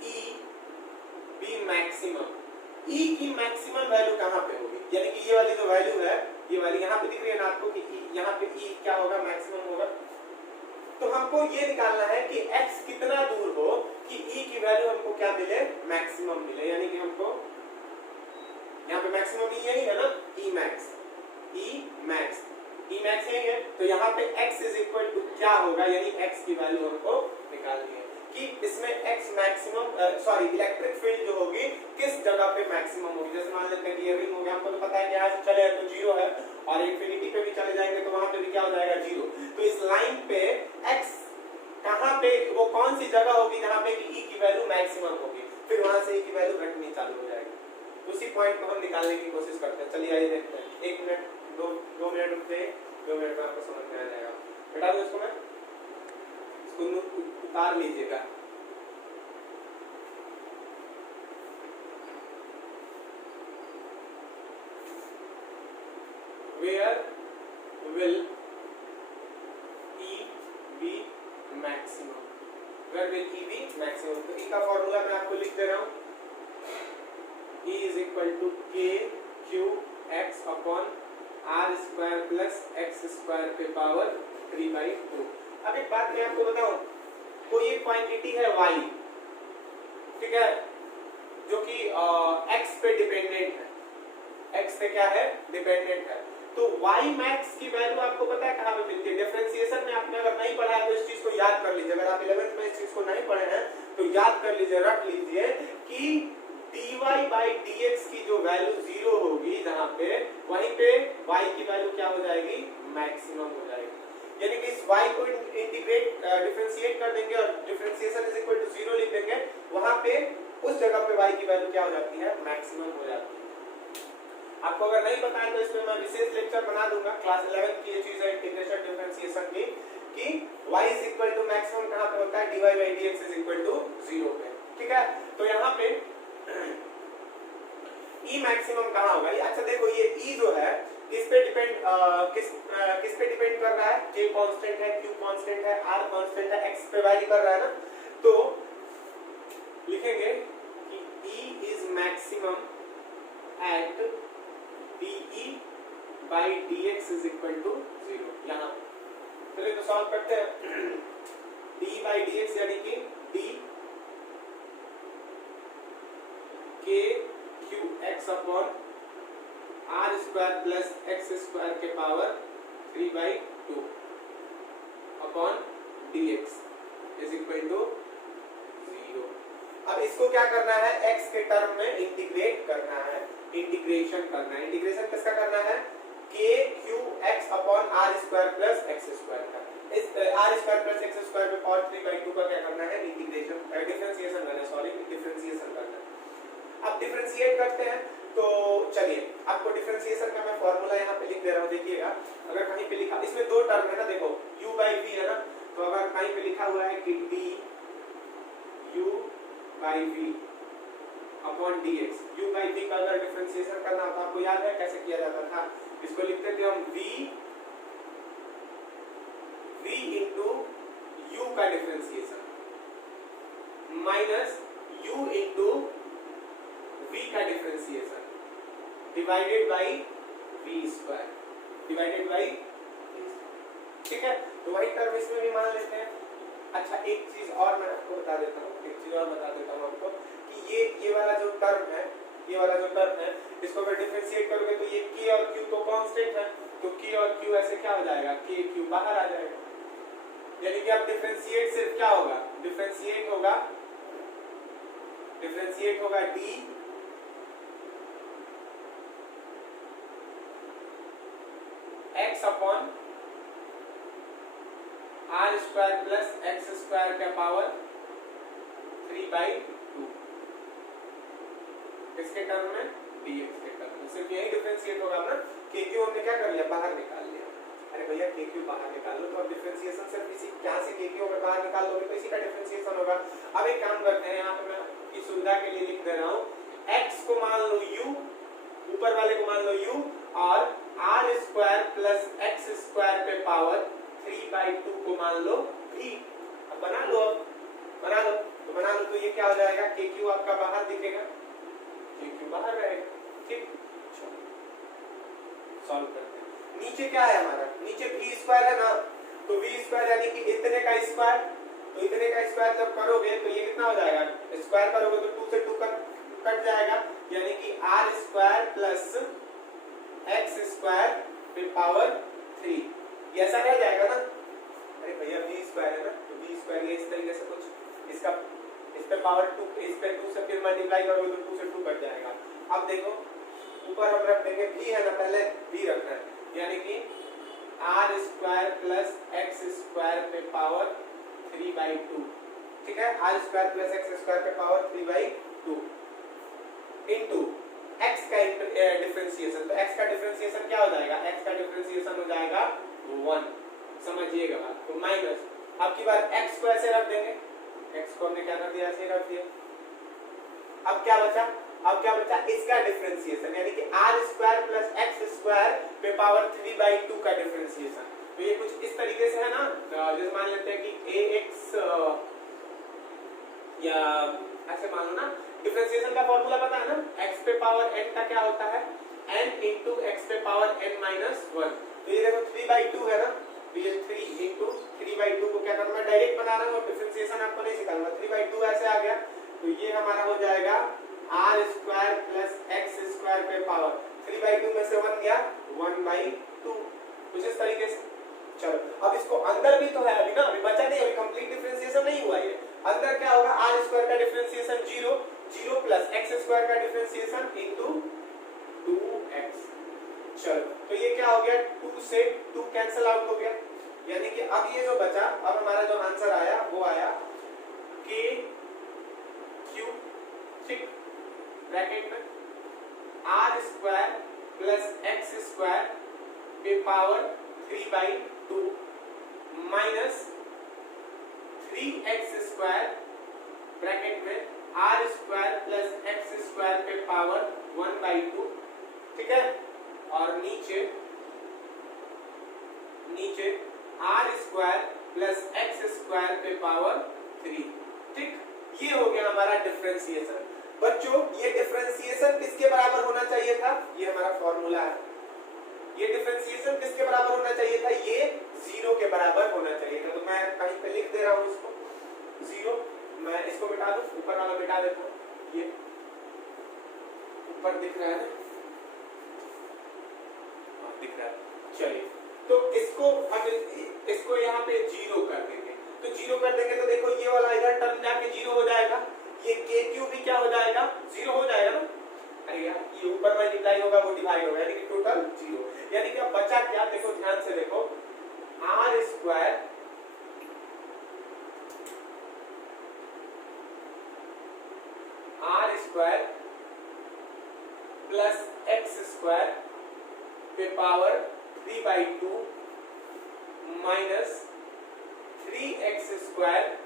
e be maximum, e की मैक्सिमम वैल्यू कहां पे होगी, यानी कि ये वाली जो वैल्यू है, ये वाली यहां पे दिख रही है ना आपको कि यहां पे e क्या होगा, मैक्सिमम होगा। तो हमको ये निकालना है कि x कितना दूर हो कि e की वैल्यू हमको क्या मिले, मैक्सिमम मिले, यानी कि हमको यहाँ पे मैक्सिमम यही है ना, e max यही है। तो यहाँ पे x इज इक्वल टू क्या होगा, यानी x की वैल्यू हमको निकालनी है कि इसमें x मैक्सिमम इलेक्ट्रिक फील्ड जो होगी किस जगह पे मैक्सिमम होगी। जैसे मान लेते हैं कि ये रिंग हो गया, हमको तो पता है कि यहाँ से चले तो 0 है, और इंफिनिटी पे भी चले जाएंगे तो वहां पे भी क्या हो जाएगा, 0। तो इस लाइन पे x कहां पे, वो कौन सी जगह होगी जहां पे e की वैल्यू मैक्सिमम होगी, फिर वहां से e की वैल्यू घटनी चालू हो जाएगी। उसी पॉइंट को हम निकालने की कोशिश करते हैं। चलिए आइए देखते हैं, 1 मिनट 2 मिनट रुकते हैं, 2 मिनट में आपको समझ में आ जाएगा। बेटा दो इसको, मैं इसको उतार लीजिएगा। Where will e be maximum? Where will e be maximum? तो e का फॉर्मूला मैं आपको लिख दे रहा हूँ, e is equal to k q x upon r square plus x square पे पावर 3/2। अब एक बात मैं आपको बताऊं, कोई एक क्वांटिटी है y, ठीक है, जो कि x पे डिपेंडेंट है, x पे क्या है, डिपेंडेंट है। तो y max की वैल्यू आपको पता है कहां पे मिलती है, डिफरेंशिएशन में आपने अगर नहीं पढ़ा है तो इस चीज को याद कर लीजिए। अगर आप 11th में इस चीज को नहीं पढ़े हैं तो याद कर लीजिए, रख लीजिए कि dy by dx की जो वैल्यू 0 होगी जहां पे, वहीं पे y की वैल्यू क्या हो जाएगी, मैक्सिमम हो जाएगी। यानी कि इस y को इंटीग्रेट डिफरेंशिएट कर देंगे और डिफरेंशिएशन इज इक्वल टू 0 लिख देंगे, वहां पे उस जगह पे y की वैल्यू क्या हो जाती है, मैक्सिमम हो जाती है। आपको अगर नहीं पता है तो इसमें मैं विशेष लेक्चर बना दूंगा, क्लास 11 की ये चीज है इंटीग्रेशन डिफरेंशिएशन की, कि y is equal to maximum कहां पे होता है, dy by dx is equal to 0 पे। ठीक है, तो यहाँ पे e मैक्सिमम कहां होगा, अच्छा देखो ये e जो है किस पे डिपेंड किस पे डिपेंड कर रहा है, k कांस्टेंट है, q कांस्टेंट है, r कांस्टेंट है, x पे वैरी कर रहा है ना, तो लिखेंगे कि e is maximum at dE by dx is equal to 0। यहाँ चलिए तो सॉल्व करते हैं। dE by dx यानी कि d k q x upon r square plus x square के power 3/2 upon dx is equal to 0। अब इसको क्या करना है, x के टर्म में इंटीग्रेट करना है, इंटीग्रेशन करना है। इंटीग्रेशन किसका करना है, k q x upon r square plus x square का, इस r square plus x square पे पावर 3/2 का क्या करना है, इंटीग्रेशन डिफरेंशिएशन करना है, सॉरी डिफरेंशिएशन करना है। अब डिफरेंशिएट करते हैं, तो चलिए आपको डिफरेंशिएशन का मैं फार्मूला यहाँ पे लिख दे रहा हूँ, देखिएगा। अगर कहीं पे लिखा, इसमें दो टर्म है ना, देखो u by v है ना, तो अगर कहीं पे लिखा हुआ है कि d u by v upon dx, u by v का अगर डिफरेंशिएशन करना हो तो आपको याद है कैसे किया जाता था, इसको लिखते थे हम v into u का differentiation minus u into v का differentiation divided by v square, divided by, ठीक है। तो वही टर्म इसमें भी मान लेते हैं। अच्छा एक चीज और मैं आपको बता देता हूँ, एक चीज और बता देता हूँ आपको कि ये वाला जो टर्म है, ये वाला जो टर्म है, इसको अगर डिफरेंशिएट करोगे तो ये k और q तो कांस्टेंट है, तो k और q ऐसे क्या हो जाएगा, k q बाहर आ जाएगा। यानी कि अब डिफरेंशिएट सिर्फ क्या होगा, डिफरेंशिएट होगा d x upon r square plus x square का पावर 3/2 किसके टर्म में, dx के टर्म में। सिर्फ यही डिफरेंशिएट होगा ना, k क्यू हमने क्या कर लिया, बाहर निकाल लिया। अरे भैया k क्यू बाहर निकाल लो तो अब डिफरेंशिएशन सिर्फ इसी, क्या से k क्यू अगर बाहर निकाल लोगे तो इसी का डिफरेंशिएशन होगा। अब एक काम करते हैं, यहाँ पे मैं की सुविधा के लिए लिख दे रहा हूँ, x को मान लो u, ऊपर वाले को मान लो u, और r square plus x square पे पावर 3/2 को मान लो v। अब बना लो, बना लो तो बना लो तो ये क्या हो जाएगा, k क्यू आपका बाहर दिखेगा, k क्यू बाहर रहेगा। ठीक, सॉल्व करते हैं। नीचे क्या है हमारा, नीचे v स्क्वायर है ना, तो v स्क्वायर यानी कि इतने का स्क्वायर, तो इतने का स्क्वायर जब करोगे तो ये कितना हो जाएगा, स्क्वायर करोगे तो 2 से 2 कट जाएगा, यानी कि r square plus x square पे पावर 3, ये ऐसा रह जाएगा ना। अरे भैया v स्क्वायर है ना, तो v स्क्वायर ये इस तरीके से कुछ, इसका इस पे पावर 2, इस पे 2 से फिर मल्टीप्लाई करोगे तो 2 से 2 कट जाएगा। अब देखो ऊपर हम रख देंगे v है ना, पहले v रखना है, यानी कि r square plus x square पे पावर 3/2। ठीक है, r square plus x square पे पावर 3/2 इनटू x का डिफरेंशिएशन। तो x का डिफरेंशिएशन क्या हो जाएगा, x का डिफरेंशिएशन हो जाएगा 1, समझिएगा बात। तो माइनस, अब की बार x को ऐसे रख देंगे, x को हमने क्या कर दिया, ऐसे रख दिया। अब क्या बचा, अब क्या बचा, इसका डिफरेंशिएशन, यानी कि r square plus x square पे पावर 3/2 का डिफरेंशिएशन। तो ये कुछ इस तरीके से है ना, जैसे मान लेते हैं कि ax या ऐसे मान लो ना, डिफरेंशिएशन का फॉर्मूला पता है ना, x पे पावर n का क्या होता है, n into x पे पावर n minus 1। तो ये देखो 3/2 है ना, तो ये 3 into 3/2 को क्या करना, मैं डायरेक्ट बना रहा हूँ, डिफरेंशिएशन आपको नहीं सिखाऊंगा। 3/2 ऐसे आ गया, तो ये हमारा हो जाएगा r square plus x square पे पावर 3/2 में से 1 गया 1/2, कुछ इस तरीके से। चलो अब इसको अंदर भी तो है अभी ना, अभी बचा नहीं, अभी कंप्लीट डिफरेंशिएशन नहीं हुआ ये। अंदर क्या होगा, आर स्क्वायर का डिफरेंशिएशन 0, 0 प्लस एक्स स्क्वायर का डिफरेंशिएशन इनटू 2x। चलो तो ये क्या हो गया, 2 से 2 कैंसिल आउट हो गया, यानी कि अब ये जो बचा, अब हमारा जो आंसर आया वो आया k q, ठीक, ब्रैकेट में r square plus x square पे power 3/2 minus 3x square bracket में r square plus x square पे पावर 1/2। ठीक है, और नीचे नीचे r square plus x square पे पावर 3। ठीक, ये हो गया हमारा डिफरेंशिएशन। बच्चों ये डिफरेंशिएशन किसके बराबर होना चाहिए था, ये हमारा फॉर्मूला है, ये डिफरेंशिएशन किसके बराबर होना चाहिए था, ये 0 के बराबर होना चाहिए था। तो मैं कहीं पे लिख दे रहा हूँ इसको 0, मैं इसको मिटा दूं, ऊपर वाला मिटा देता हूँ, ये ऊपर दिख रहा है ना, दिख रहा है। चलिए तो इसको अब इसको यहाँ पे 0 कर देंगे, तो 0 कर देंगे तो देखो ये वाला इधर टर्म जाके 0 हो जाएगा, ये k क्यू भी क्या हो जाएगा, 0 हो जाएगा ना। अरे यार ये ऊपर मल्टीप्लाई होगा वो डिवाइड होगा, यानी कि टोटल 0, यानी कि अब बचा क्या, देखो ध्यान से देखो, r square plus x square पे power 3/2 minus 3x square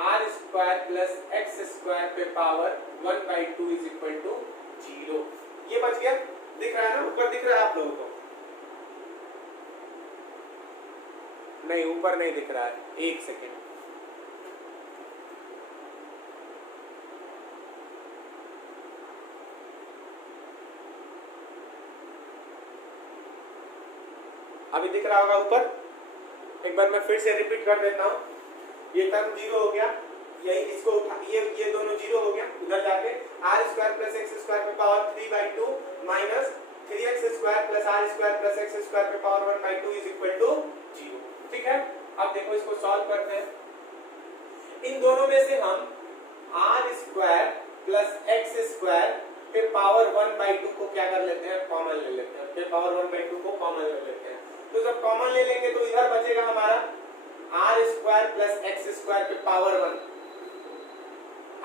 r square plus x square पे पावर 1/2 इज इक्वल टू 0। ये बच गया, दिख रहा है ना, ऊपर दिख रहा है आप लोगों को, नहीं ऊपर नहीं दिख रहा है, एक सेकेंड, अभी दिख रहा होगा ऊपर, एक बार मैं फिर से रिपीट कर देता हूँ। ये टर्म 0 हो गया, यही इसको उठा, ये दोनों 0 हो गया, उधर जाके r square plus x square पे power 3/2 minus 3x square plus r square plus x square पे पावर 1/2 इज इक्वल टू 0। ठीक है, अब देखो इसको सॉल्व करते हैं। इन दोनों में से हम r square plus x square फिर पावर 1/2 को क्या कर लेते हैं, कॉमन ले लेते हैं, फिर पावर 1/2 को कॉमन ले लेते हैं। तो जब कॉमन ले लेंगे तो इधर बचेगा हमारा r square plus x square पे power 1,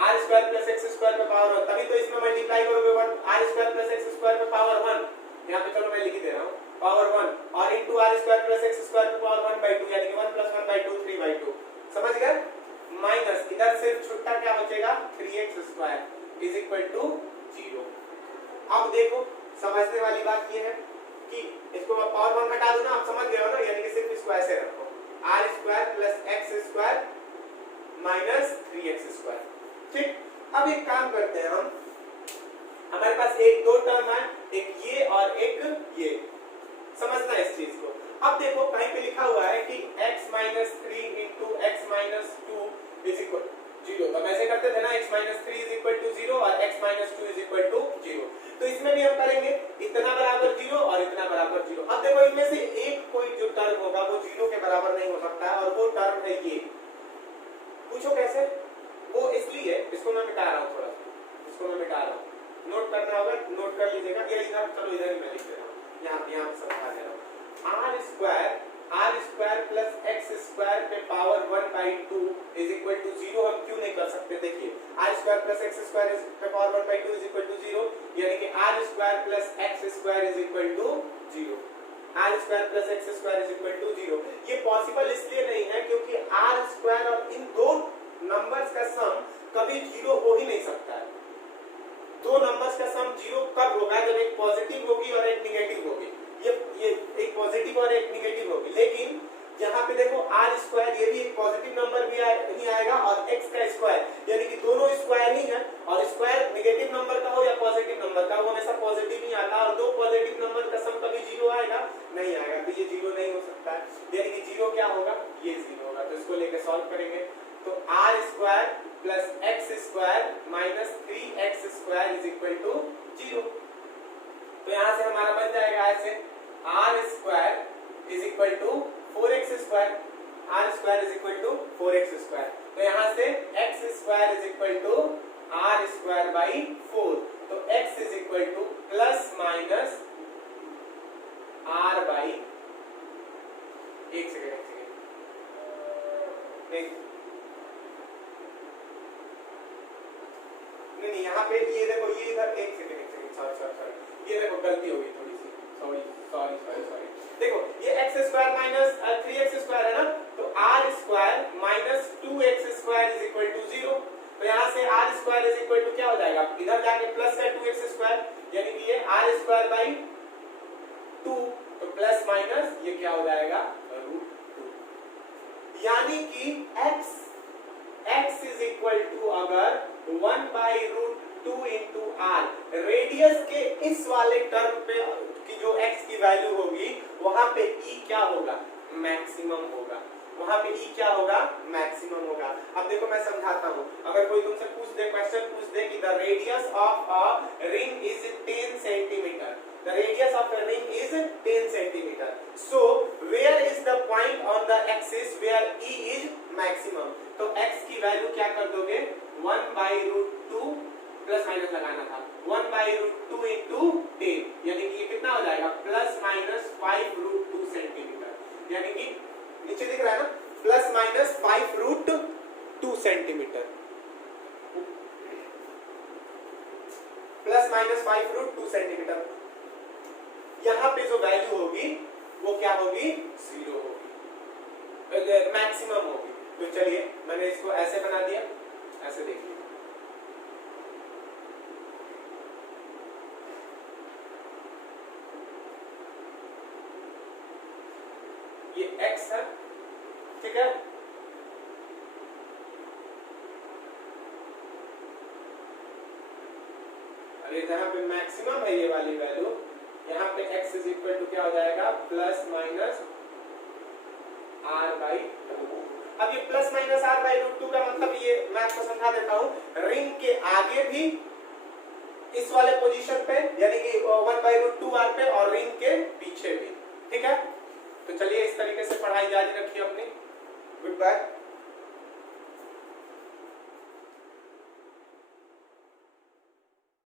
r square plus x square पे पावर 1, तभी तो इसमें मल्टीप्लाई करोगे 1 r square plus x square पे पावर 1, यहाँ पे चलो मैं लिख दे रहा हूँ पावर 1 और into r square plus x square पे पावर 1/2 यानी कि 1 + 1/2 3/2, समझ गए? माइनस इधर सिर्फ छुट्टा क्या बचेगा 3x square is equal to 0। अब देखो समझने वाली बात ये है कि इसको मैं पावर 1 हटा दूं ना, आप समझ गए हो ना, यानी कि सिर्फ इसको ऐसे रखो r square plus x square minus 3x square. ठीक, अब एक काम करते हैं हम, हमारे पास एक दो टर्म है, एक ये और एक ये, समझना इस चीज को। अब देखो कहीं पे लिखा हुआ है कि x - 3 into x - 2 is equal 0, तो ऐसे करते थे ना x - 3 is equal to 0 और x - 2 is equal to 0, तो इसमें भी हम करेंगे इतना बराबर 0 और इतना बराबर 0। अब देखो इनमें से एक कोई जो टर्म होगा वो 0 के बराबर नहीं हो सकता है और वो टर्म है ये। पूछो कैसे? वो इसलिए, इसको मैं मिटा रहा हूँ, थोड़ा इसको मैं मिटा रहा हूँ, नोट करना होगा, नोट कर लीजिएगा, या इधर चलो इधर ही मैं लिख दे रहा हूँ, यहाँ समझा दे रहा हूँ। r square plus x square पे पावर 1/2 इज इक्वल टू 0 हम क्यों नहीं कर सकते? देखिए r square plus x square पे पावर 1/2 इज इक्वल टू 0, यानी कि r square plus x square is equal to 0, r square plus x square is equal to 0। ये पॉसिबल इसलिए नहीं है क्योंकि r स्क्वायर और इन दो नंबर्स का सम कभी 0 हो ही नहीं सकता है। दो नंबर्स का सम 0 कब होगा? जब एक पॉजिटिव होगी और एक नेगेटिव होगी। ये एक पॉजिटिव और एक नेगेटिव होगी, लेकिन यहाँ पे देखो r स्क्वायर, ये भी एक पॉजिटिव नंबर भी नहीं आएगा और x का स्क्वायर, यानी कि दोनों स्क्वायर ही है, और स्क्वायर नेगेटिव नंबर का हो या पॉजिटिव नंबर का, वो हमेशा पॉजिटिव ही आता है, और दो पॉजिटिव नंबर का सम कभी 0 आएगा नहीं आएगा, तो ये 0 नहीं हो सकता है, यानी कि 0 क्या होगा? ये 0 होगा। तो इसको लेके सॉल्व करेंगे तो r square plus x square minus 3x square is equal to 0। तो यहाँ से हमारा बन जाएगा ऐसे r square is equal to 4x square, r square is equal to 4x square. तो यहाँ से x square is equal to r square by 4, तो x is equal to plus minus r by, एक सेकेंड नहीं, यहाँ पे ये देखो, ये इधर एक सेकेंड सॉरी, ये देखो गलती हो गई थोड़ी सी, सॉरी। देखो ये x square minus 3x square है ना, तो r square minus 2x square is equal to 0। तो यहाँ से r square is equal to क्या हो जाएगा? इधर जाके प्लस है 2x स्क्वायर, यानी कि ये r स्क्वायर बाई 2, तो प्लस माइनस ये क्या हो जाएगा? √2, यानी कि x इज इक्वल टू अगर 1/√2 इंटू r, रेडियस के इस वाले टर्म पे की जो x की वैल्यू होगी वहां पे e क्या होगा? मैक्सिमम होगा, वहां पे e क्या होगा? मैक्सिमम होगा। अब देखो मैं समझाता हूँ, अगर कोई तुमसे पूछ दे, क्वेश्चन पूछ दे कि the radius of a ring is 10 centimetre, the radius of a ring is 10 centimetre, so where is the point on the axis where e is maximum? तो x की वैल्यू क्या कर दोगे? 1/√2 प्लस माइनस लगाना था, 1/√2 इंटू 10, यानी कि ये कितना हो जाएगा? प्लस माइनस 5√2 सेंटीमीटर, यानी कि नीचे दिख रहा है ना, plus minus 5√2 centimetre, plus minus 5√2 centimetre. यहाँ पे जो वैल्यू होगी वो क्या होगी? 0 होगी, मैक्सिमम होगी। तो चलिए मैंने इसको ऐसे बना दिया, ऐसे देखिए, ये x है, ठीक है, अरे जहां पे मैक्सिमम है ये वाली वैल्यू, यहाँ पे x इज इक्वल टू क्या हो जाएगा? Plus minus r/2। अब ये प्लस माइनस r/√2 का मतलब ये मैं आपको समझा देता हूँ, रिंग के आगे भी इस वाले पोजीशन पे, यानी कि 1/√2r पे, और रिंग के पीछे भी, ठीक है। तो चलिए इस तरीके से पढ़ाई जारी रखिए अपनी। Good bye.